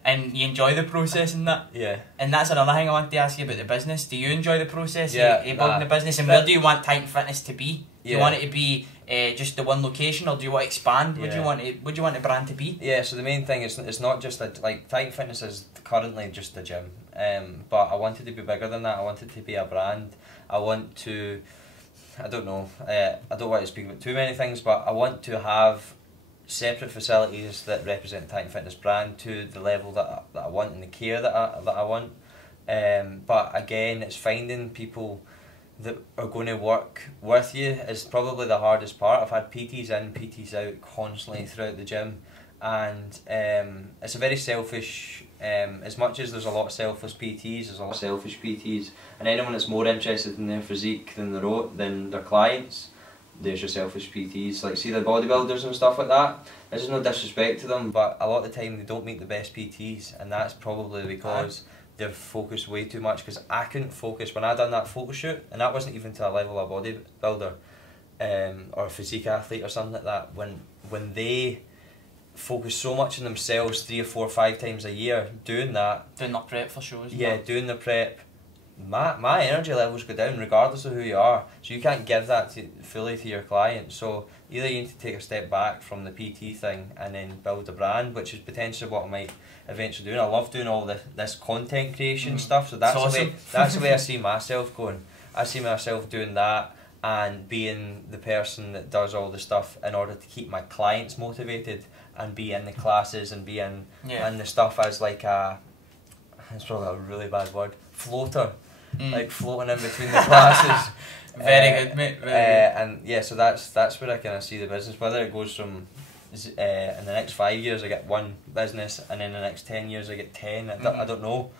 and you enjoy the process and that. Yeah. And that's another thing I want to ask you about the business. Do you enjoy the process? Yeah. Building the business, and where do you want Titan Fitness to be? Do you want it to be just the one location, or do you want to expand? What do you want the brand to be? Yeah. So the main thing is, it's not just like Titan Fitness is currently just a gym, but I wanted to be bigger than that. I wanted to be a brand. I want to, I don't know, I don't want to speak about too many things, but I want to have separate facilities that represent the Titan Fitness brand to the level that I want, and the care that I want. But again, it's finding people that are going to work with you is probably the hardest part. I've had PTs in, PTs out constantly throughout the gym, and it's a very selfish, as much as there's a lot of selfless PTs, there's a lot of selfish PTs, and anyone that's more interested in their physique than their clients, there's your selfish PTs. Like, see the bodybuilders and stuff like that, there's no disrespect to them, but a lot of the time they don't meet the best PTs, and that's probably because they're focused way too much. Because I couldn't focus when I done that photo shoot, and that wasn't even to a level of bodybuilder or a physique athlete or something like that. When they focus so much on themselves 3 or 4 or 5 times a year doing that, doing the prep for shows, doing the prep, my energy levels go down regardless of who you are, so you can't give that fully to your client. So either you need to take a step back from the PT thing and then build a brand, which is potentially what I might eventually do. And I love doing all this content creation stuff, so that's awesome. That's the way I see myself going. I see myself doing that and being the person that does all the stuff in order to keep my clients motivated and be in the classes and be in the stuff as like it's probably a really bad word, floater, like floating in between the classes. Very good, mate. Very good. And so that's where I kind of see the business. Whether it goes from in the next 5 years I get 1 business, and in the next 10 years I get 10. I don't know.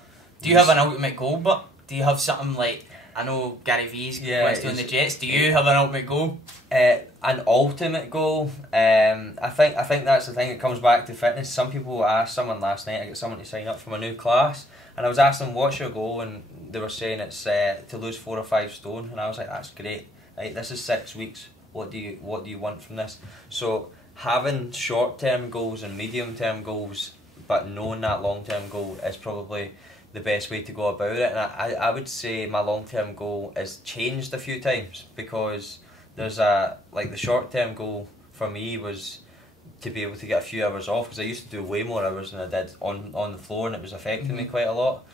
Do you have an ultimate goal? But do you have something like, I know Gary V's wants to own the Jets. Do you have an ultimate goal? An ultimate goal. I think that's the thing. It comes back to fitness. Some people asked someone last night. I got someone to sign up for my new class, and I was asking them, "What's your goal?" And they were saying it's to lose 4 or 5 stone. And I was like, "That's great." right, this is 6 weeks. What do you want from this? So having short-term goals and medium-term goals, but knowing that long-term goal is probably the best way to go about it. And I would say my long-term goal has changed a few times, because there's the short-term goal for me was to be able to get a few hours off, because I used to do way more hours than I did on the floor, and it was affecting me quite a lot.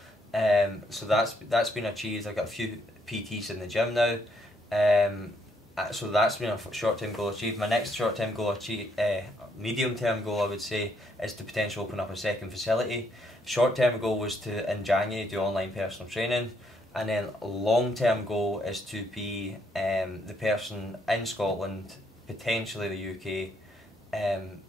So that's been achieved. I've got a few PTs in the gym now. So that's been a short-term goal achieved. My next short-term goal medium-term goal, I would say, is to potentially open up a second facility. Short-term goal was to, in January, do online personal training. And then long-term goal is to be the person in Scotland, potentially the UK,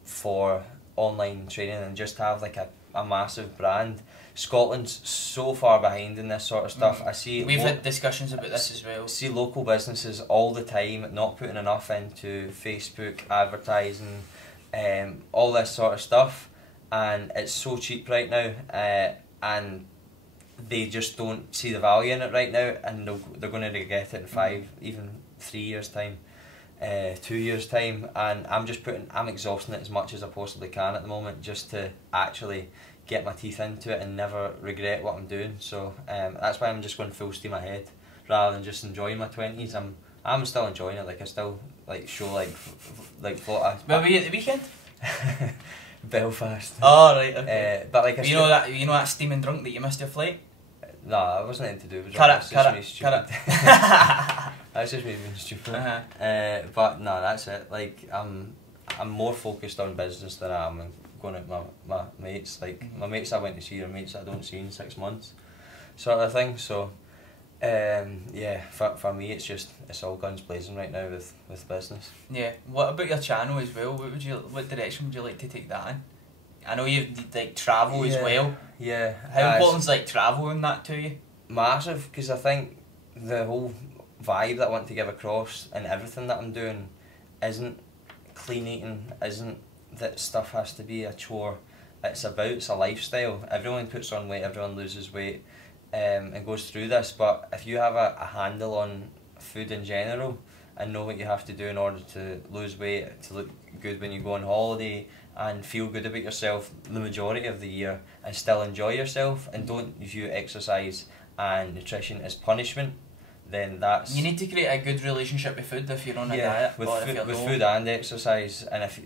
for online training, and just have like a massive brand. Scotland's so far behind in this sort of stuff. I see we've had discussions about this as well. See local businesses all the time not putting enough into Facebook advertising, all this sort of stuff, and it's so cheap right now, and they just don't see the value in it right now, and they're going to regret it in 5, even 3 years time, 2 years time, and I'm exhausting it as much as I possibly can at the moment, just to actually get my teeth into it and never regret what I'm doing. So that's why I'm just going full steam ahead, rather than just enjoying my 20s. I'm still enjoying it. Like I still show float. Where were you at the weekend? Belfast. Oh right. Okay. But like you know that steaming drunk that you missed your flight. Nah, it wasn't anything to do with it. Cut it. That's just me being stupid. But no, that's it. Like I'm more focused on business than I am going out with my mates. Like my mates I went to see are mates I don't see in 6 months, sort of thing. So yeah, for me it's all guns blazing right now with business. Yeah. What about your channel as well? What direction would you like to take that in? I know you like travel as well. Yeah. How important's like travel in that to you? Massive, because I think the whole vibe that I want to give across and everything that I'm doing isn't clean eating, isn't that stuff has to be a chore. It's a lifestyle. Everyone puts on weight, everyone loses weight, and goes through this, but if you have a handle on food in general and know what you have to do in order to lose weight, to look good when you go on holiday, and feel good about yourself the majority of the year, and still enjoy yourself, and don't view exercise and nutrition as punishment, then that's... You need to create a good relationship with food if you're on a diet. With food and exercise, and if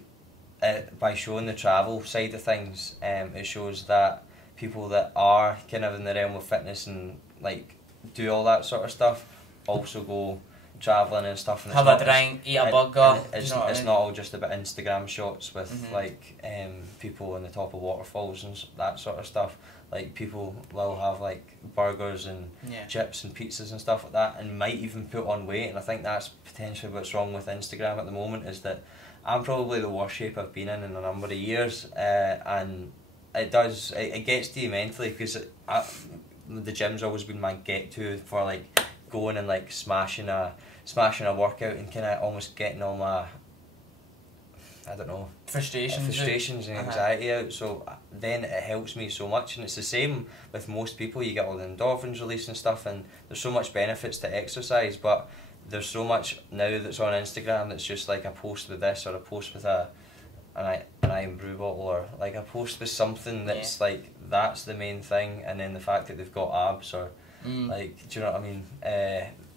by showing the travel side of things, it shows that people that are kind of in the realm of fitness and like do all that sort of stuff also go travelling and stuff, and have a drink, eat a burger. It's not all just about Instagram shots with like people on the top of waterfalls and that sort of stuff. Like people will have like burgers and chips and pizzas and stuff like that, and might even put on weight. And I think that's potentially what's wrong with Instagram at the moment, is that I'm probably the worst shape I've been in a number of years, and it gets to you mentally, because the gym's always been my get-to for like going and like smashing a workout and kind of almost getting all my, I don't know, frustrations and anxiety out. So then it helps me so much, and it's the same with most people. You get all the endorphins released and stuff, and there's so much benefits to exercise, but there's so much now that's on Instagram that's just like a post with this, or a post with an iron brew bottle, or like a post with something that's like, that's the main thing, and then the fact that they've got abs, or like, do you know what I mean,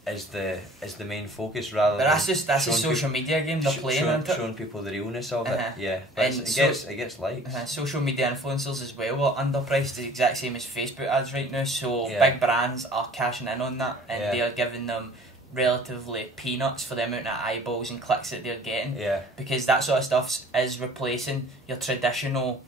is the main focus, rather than that's a social media game they're playing, showing people the realness of it. Yeah, but it gets likes. Social media influencers as well are underpriced, the exact same as Facebook ads right now, so big brands are cashing in on that, and they are giving them relatively peanuts for the amount of eyeballs and clicks that they're getting, because that sort of stuff is replacing your traditional,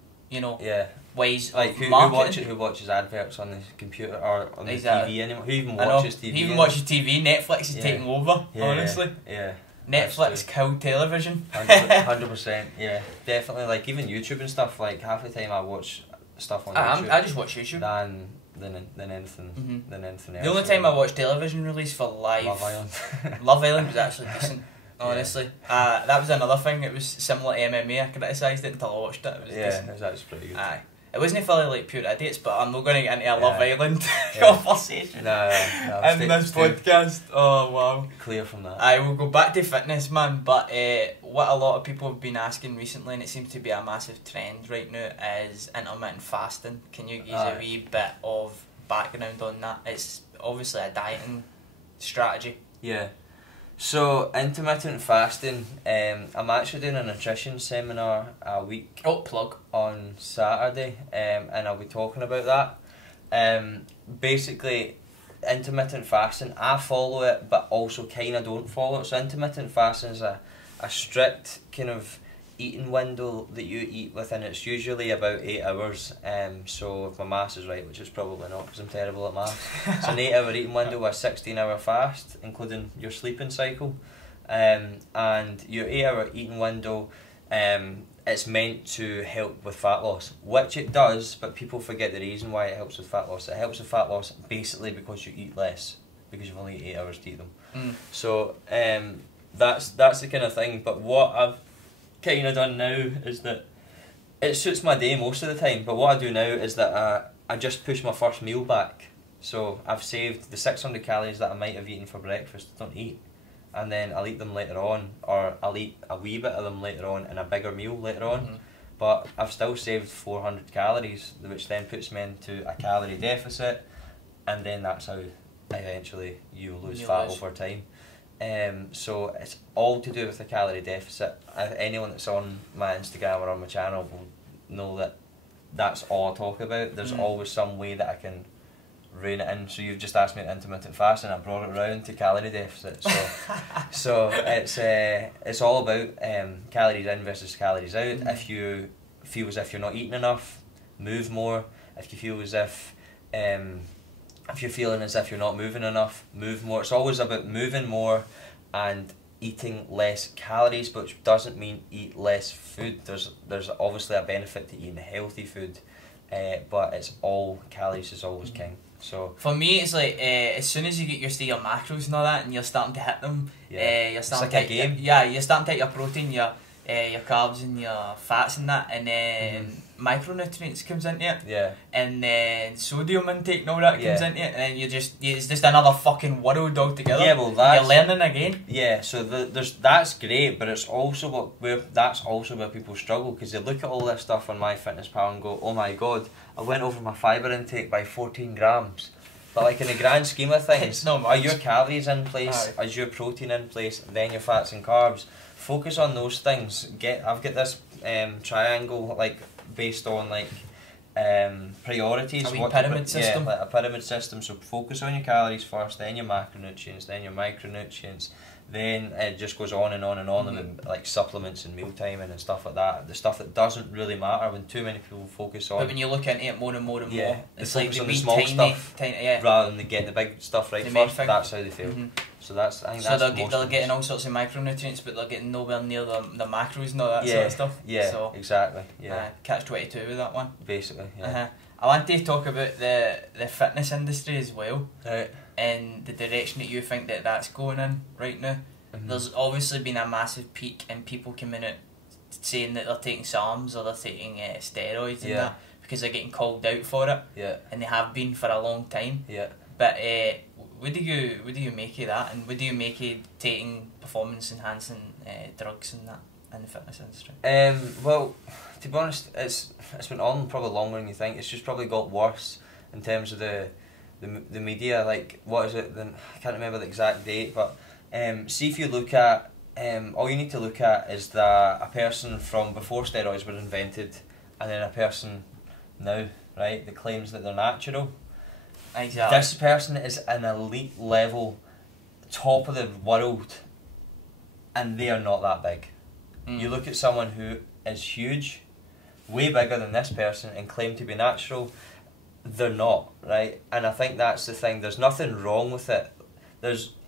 ways like of marketing. Who watches adverts on the computer or on the TV anymore? Who even watches TV? Who even watches TV? Netflix is taking over, honestly. Netflix killed television. 100%, yeah, definitely. Like even YouTube and stuff, like half the time I watch stuff on YouTube. I just watch YouTube. Than anything else. The only time I watched television release for live Love Island. Love Island was actually decent, honestly. That was another thing, it was similar to MMA, I criticised it until I watched it. It was decent. It was actually pretty good. Aye. it wasn't fully like pure idiots, but I'm not going to get into a Love Island Yeah. conversation No, in this podcast. Oh wow. Clear from that. I will go back to fitness, man, but what a lot of people have been asking recently, and it seems to be a massive trend right now, is intermittent fasting. Can you give us a wee bit of background on that? It's obviously a dieting strategy. Yeah. So, intermittent fasting, I'm actually doing a nutrition seminar a week Plug. on Saturday, and I'll be talking about that. Basically, intermittent fasting, I follow it, but also kind of don't follow it. So, intermittent fasting is a strict kind of eating window that you eat within. It's usually about 8 hours. So, if my maths is right, which is probably not because I'm terrible at maths, it's an 8 hour eating window with a 16-hour fast, including your sleeping cycle. And your 8 hour eating window, it's meant to help with fat loss, which it does, but people forget the reason why it helps with fat loss. It helps with fat loss basically because you eat less, because you've only got 8 hours to eat them. So that's the kind of thing. But what I've kind of done now is that it suits my day most of the time, but what I do now is that I just push my first meal back. So I've saved the 600 calories that I might have eaten for breakfast, don't eat, and then I'll eat them later on, or I'll eat a wee bit of them later on in a bigger meal later on. But I've still saved 400 calories, which then puts me into a calorie deficit, and then that's how eventually you lose fat over time. So it's all to do with the calorie deficit. Anyone that's on my Instagram or on my channel will know that that's all I talk about. There's always some way that I can rein it in. So you've just asked me about intermittent fasting, I brought it around to calorie deficit. So it's all about calories in versus calories out. If you feel as if you're not eating enough, move more. If you feel as if you're feeling as if you're not moving enough, move more. It's always about moving more and eating less calories, which doesn't mean eat less food. There's obviously a benefit to eating healthy food, but it's all calories is always king. So for me, it's like as soon as you get used to your macros and all that, and you're starting to hit them, you're starting like a game. You're starting to hit your protein, your carbs and your fats and that, and then micronutrients comes into it, and then sodium intake and all that comes into it, and then it's just another fucking world altogether. Yeah, well, that's, you're learning again. Yeah, so that's great, but it's also that's also where people struggle, because they look at all this stuff on MyFitnessPal and go, oh my god, I went over my fibre intake by 14 grams. But like in the grand scheme of things, are your calories in place? Is your protein in place? Then your fats and carbs. Focus on those things. I've got this triangle like based on like priorities. A pyramid system. Yeah, like a pyramid system. So focus on your calories first, then your macronutrients, then your micronutrients. Then it just goes on and on and on, and like supplements and meal timing and stuff like that. The stuff that doesn't really matter when too many people focus on. But when you look into it more and more and more, it's like the small stuff rather than getting the big stuff right first. That's how they fail. So that's, I think so that's they're getting all sorts of micronutrients, but they're getting nowhere near the macros and all that sort of stuff. Yeah, so, exactly. Yeah, catch-22 with that one. Basically, yeah. I want to talk about the fitness industry as well. Right. And the direction that you think that's going in right now. There's obviously been a massive peak in people coming out saying that they're taking SARMs or they're taking steroids and that because they're getting called out for it. Yeah. And they have been for a long time. Yeah. But what do you make of that, and what do you make of taking performance enhancing drugs and that in the fitness industry? Well, to be honest, it's been on probably longer than you think. It's just probably got worse in terms of the media. Like, what is it? I can't remember the exact date, but see if you look at all you need to look at is that a person from before steroids were invented, and then a person now, right, that claims that they're natural. Exactly. This person is an elite level, top of the world, and they are not that big. You look at someone who is huge, way bigger than this person, and claim to be natural, they're not, right? And I think that's the thing. There's nothing wrong with it.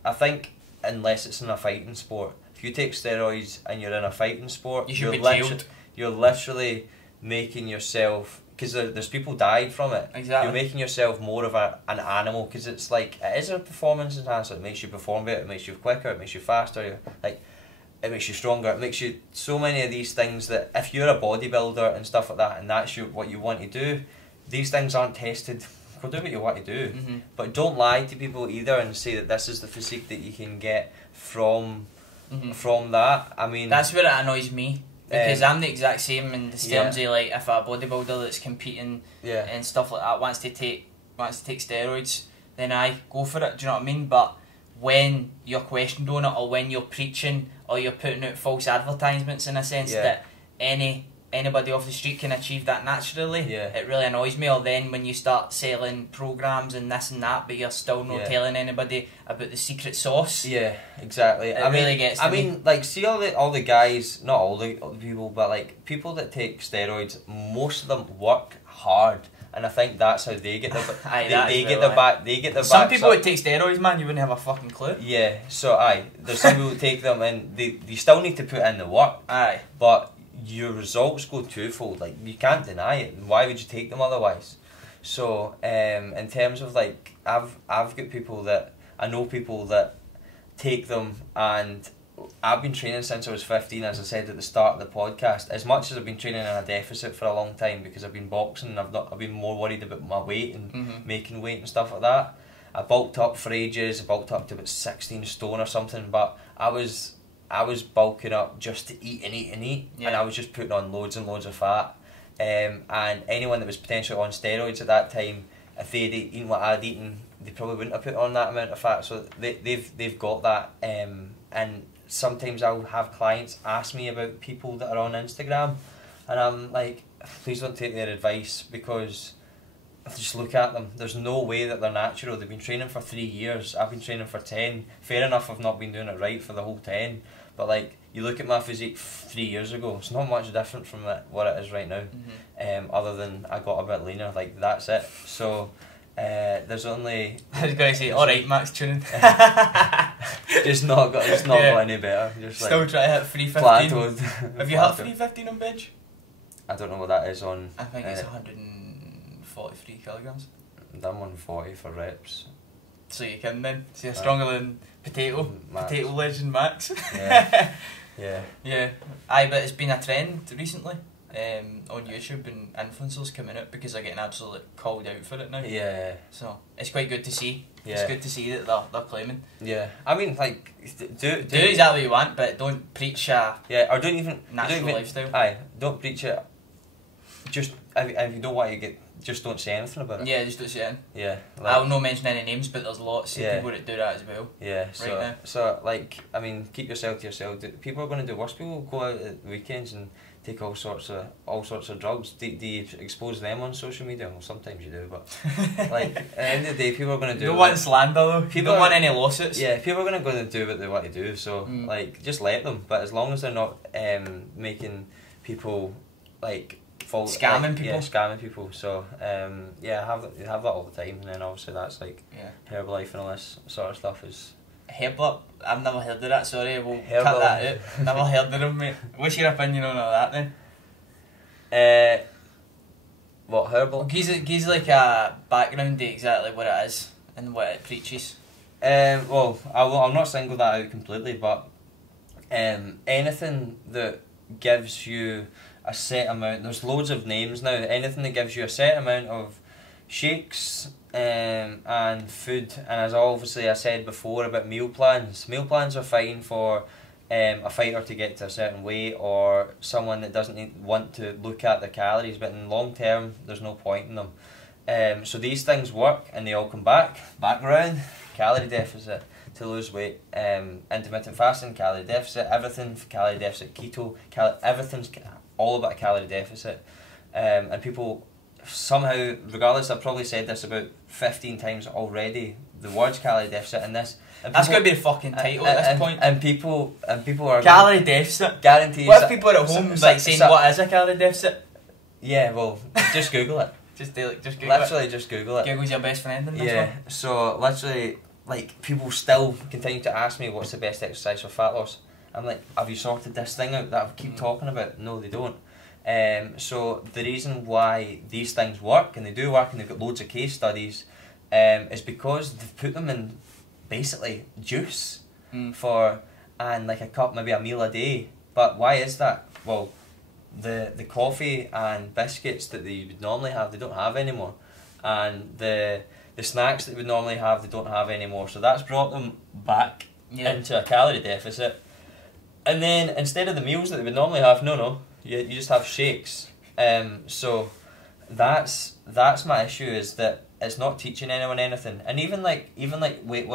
I think, unless it's in a fighting sport, if you take steroids and you're in a fighting sport, you should be jailed. You're literally making yourself, because there's people died from it. Exactly. You're making yourself more of an animal, because it's like, it is a performance enhancer. It makes you perform better, it makes you quicker, it makes you faster. Like, it makes you stronger. It makes you so many of these things that if you're a bodybuilder and stuff like that, and that's what you want to do, these things aren't tested. Go do what you want to do, but don't lie to people either and say that this is the physique that you can get from that. I mean, that's where it annoys me. Because I'm the exact same in the terms of like if a bodybuilder that's competing and stuff like that wants to take steroids, then I go for it. Do you know what I mean? But when you're questioned on it, or when you're preaching, or you're putting out false advertisements in a sense that anybody off the street can achieve that naturally, it really annoys me. Or then when you start selling programs and this and that, but you're still not telling anybody about the secret sauce. Yeah, exactly. It really gets to me. mean, like, see all the guys, not all the people, but like people that take steroids, most of them work hard. And I think that's how they get the they get the some people that take steroids, man, you wouldn't have a fucking clue. Yeah, so there's some people that take them and they still need to put in the work. But your results go twofold. Like, you can't deny it. Why would you take them otherwise? So in terms of like, I've got people that I know people that take them, and I've been training since I was 15, as I said at the start of the podcast. As much as I've been training in a deficit for a long time because I've been boxing, and I've been more worried about my weight and making weight and stuff like that. I bulked up for ages. I bulked up to about 16 stone or something, but I was bulking up just to eat and eat and eat, and I was just putting on loads and loads of fat. And anyone that was potentially on steroids at that time, if they'd eaten what I'd eaten, they probably wouldn't have put on that amount of fat. So they've got that. And sometimes I'll have clients ask me about people that are on Instagram, and I'm like, please don't take their advice, because just look at them. There's no way that they're natural. They've been training for 3 years. I've been training for 10. Fair enough, I've not been doing it right for the whole 10. But like, you look at my physique 3 years ago, it's not much different from what it is right now. Other than I got a bit leaner. Like, that's it. So there's only... I was going to say, alright, Max tuning. It's not got any better. Just still like, try to hit 315. Plateaued. Have you hit 315 on bench? I don't know what that is on... I think it's 143 kilograms. I'm on 40 for reps. So you can then. So you're stronger than Potato legend Max. Yeah. Aye, but it's been a trend recently on YouTube, and influencers coming out because they're getting absolutely called out for it now. Yeah. So it's quite good to see. Yeah. It's good to see that they're claiming. Yeah. I mean, like, do exactly what you want, but don't preach a or don't even natural lifestyle. Aye, don't preach it. Just if you don't want to get. Just don't say anything about it. Yeah, just don't say anything. Yeah. Like, I'll not mention any names, but there's lots of people that do that as well. Yeah, so like, I mean, keep yourself to yourself. People are going to do worse. People go out at weekends and take all sorts of drugs. Do you expose them on social media? Well, sometimes you do, but like, at the end of the day, people are going to do... You don't want slander though. People don't want any lawsuits. Yeah, people are going to do what they want to do, so like, just let them. But as long as they're not making people like... Scamming people. Yeah, scamming people. So have that all the time, and then obviously that's like Herbalife and all this sort of stuff is. Herbalife? I've never heard of that. Sorry, we'll cut that out. Never heard of them, mate. What's your opinion on all that then? What, Herbal? Gives like a background to exactly what it is and what it preaches. Well, I'll not single that out completely, but anything that gives you a set amount, there's loads of names now, anything that gives you a set amount of shakes and food, and as obviously I said before about meal plans are fine for a fighter to get to a certain weight, or someone that doesn't want to look at the calories, but in long term there's no point in them. So these things work, and they all come back around. Calorie deficit to lose weight, intermittent fasting, calorie deficit, everything for calorie deficit, keto, everything's all about a calorie deficit, and people somehow, regardless, I've probably said this about 15 times already, the words calorie deficit and this. And that's going to be the fucking title at this point. And people are calorie deficit. Guaranteed. What if people at home saying what is a calorie deficit? Yeah, well, just Google it. Just Google literally it. Just Google it. Google's your best friend in this one. Yeah. So literally, like, people still continue to ask me what's the best exercise for fat loss. I'm like, have you sorted this thing out that I keep talking about? No, they don't. So the reason why these things work, and they do work, and they've got loads of case studies, is because they've put them in basically juice for and like a cup, maybe a meal a day. But why is that? Well, the coffee and biscuits that they would normally have, they don't have anymore, and the snacks that they would normally have, they don't have anymore. So that's brought them back into a calorie deficit. And then instead of the meals that they would normally have, you just have shakes. So that's my issue, is that it's not teaching anyone anything. And even like Weight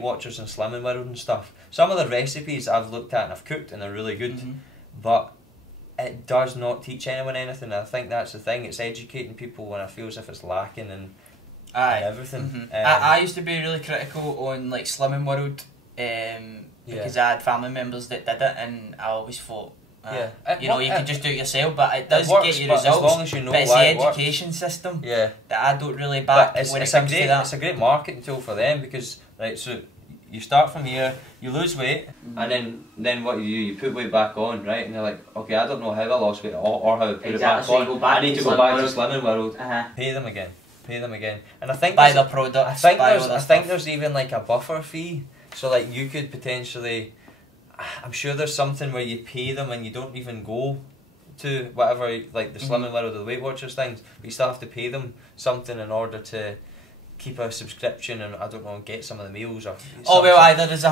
Watchers and Slimming World and stuff, some of the recipes I've looked at and I've cooked and they're really good, but it does not teach anyone anything. I think that's the thing. It's educating people when I feel as if it's lacking and everything. I used to be really critical on like Slimming World, because I had family members that did it, and I always thought, you could just do it yourself, but it does get you results. As long as you know, but it's the education system that I don't really back when it comes to that. It's a great marketing tool for them, because so you start from here, you lose weight, and then what you put weight back on, right? And they're like, okay, I don't know how I lost weight or how I put it back on. I need to go back to Slimming World. Pay them again. And I think buy the product. I think there's even like a buffer fee. So like you could potentially, I'm sure there's something where you pay them and you don't even go to whatever, like the Slimming World or the Weight Watchers things, but you still have to pay them something in order to keep a subscription and, I don't know, get some of the meals or something. There's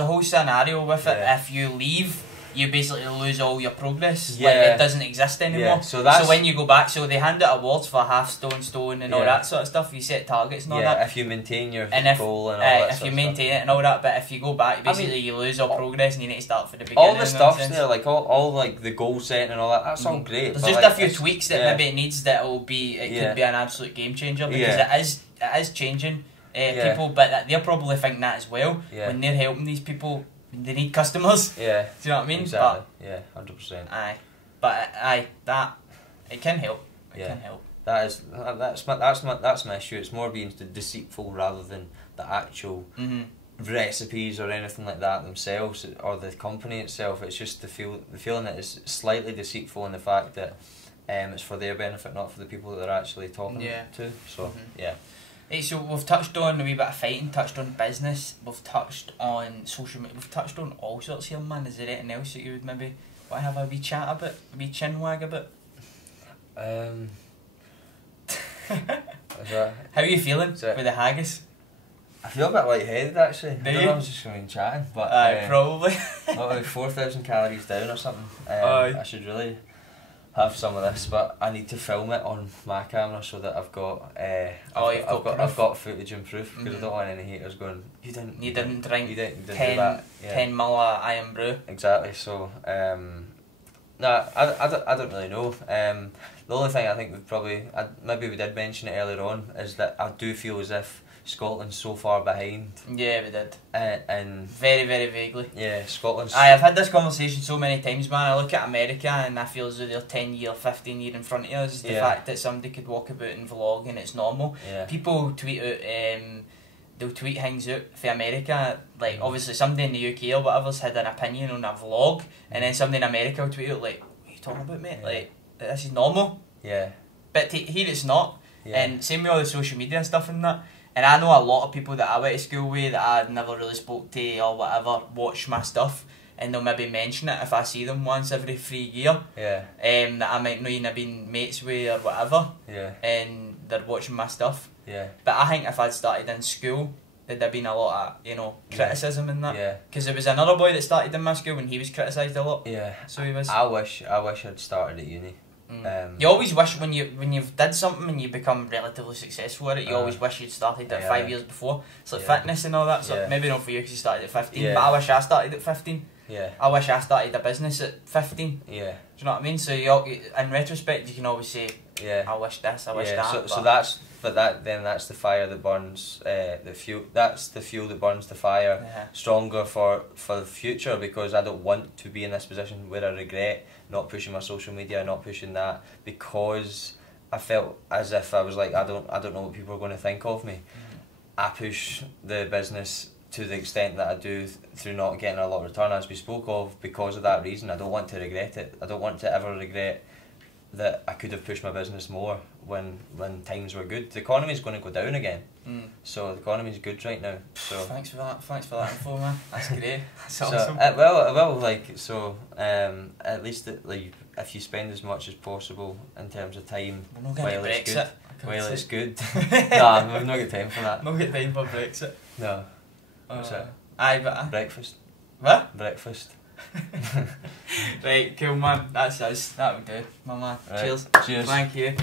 a whole scenario with it. If you leave, you basically lose all your progress. Like, it doesn't exist anymore. So when you go back, so they hand out awards for half stone and all that sort of stuff. You set targets and all that. If you maintain your goal and all that. If you maintain it and all that, but if you go back, basically you lose all progress and you need to start from the beginning. All the stuff's there, like all like the goal setting and all that. That's all great. There's just a few tweaks that maybe it needs that could be an absolute game changer, because it is changing people, but they're probably thinking that as well when they're helping these people. They need customers. Yeah. Do you know what I mean? Exactly. But, 100%. That it can help. It can help. That's my issue. It's more being deceitful rather than the actual recipes or anything like that themselves or the company itself. It's just the feeling that it's slightly deceitful in the fact that it's for their benefit, not for the people that they're actually talking to. So Hey, so we've touched on a wee bit of fighting, touched on business, we've touched on social media, we've touched on all sorts here, man. Is there anything else that you would maybe want to have a wee chat about, a wee chin wag about? How are you feeling with the haggis? I feel a bit lightheaded actually. Do you? I was just going to be chatting, but probably. About 4,000 calories down or something. I should really have some of this, but I need to film it on my camera so that I've got I've got footage and proof, because I don't want any haters going, you didn't drink 10 ml of Iron Brew. Exactly. So I don't really know. The only thing I think maybe we did mention it earlier on, is that I do feel as if Scotland's so far behind. Yeah, we did. And very, very vaguely. Yeah, Scotland's... I've had this conversation so many times, man. I look at America and I feel as though they're 10 year, 15 year in front of us. The fact that somebody could walk about and vlog and it's normal. People tweet out, they'll tweet things out for America, like obviously somebody in the UK or whatever's had an opinion on a vlog, and then somebody in America will tweet out like, what are you talking about, mate? Like, this is normal. But here it's not. And same with all the social media and stuff and that. And I know a lot of people that I went to school with that I never really spoke to or whatever watch my stuff, and they'll maybe mention it if I see them once every 3 years. That I might not even have been mates with or whatever. And they're watching my stuff. But I think if I'd started in school, there'd have been a lot of, criticism in that. Because there was another boy that started in my school and he was criticised a lot. So he was. I wish I'd started at uni. You always wish when you've did something and you become relatively successful at it, you always wish you'd started at 5 years before. It's like fitness and all that. So maybe not for you because you started at 15, but I wish I started at 15. I wish I started a business at 15. Do you know what I mean? So in retrospect, you can always say, I wish this, I wish that. So that's the fire that burns the fuel. That's the fuel that burns the fire stronger for the future, because I don't want to be in this position where I regret not pushing my social media, not pushing that, because I felt as if I was like, I don't know what people are going to think of me. I push the business to the extent that I do through not getting a lot of return, as we spoke of, because of that reason. I don't want to regret it. I don't want to ever regret that I could have pushed my business more when times were good. The economy's going to go down again, so the economy's good right now. So thanks for that info, man. That's great. That's so, awesome. at least like if you spend as much as possible in terms of time We're not going while to it's Brexit. good, it's good. Nah, we've not got time for that. Not got time for Brexit. No. What's it? Aye, but Breakfast. what? Breakfast. Right, cool, man. That's us. That would do, my man. Right. Cheers. Cheers. Thank you.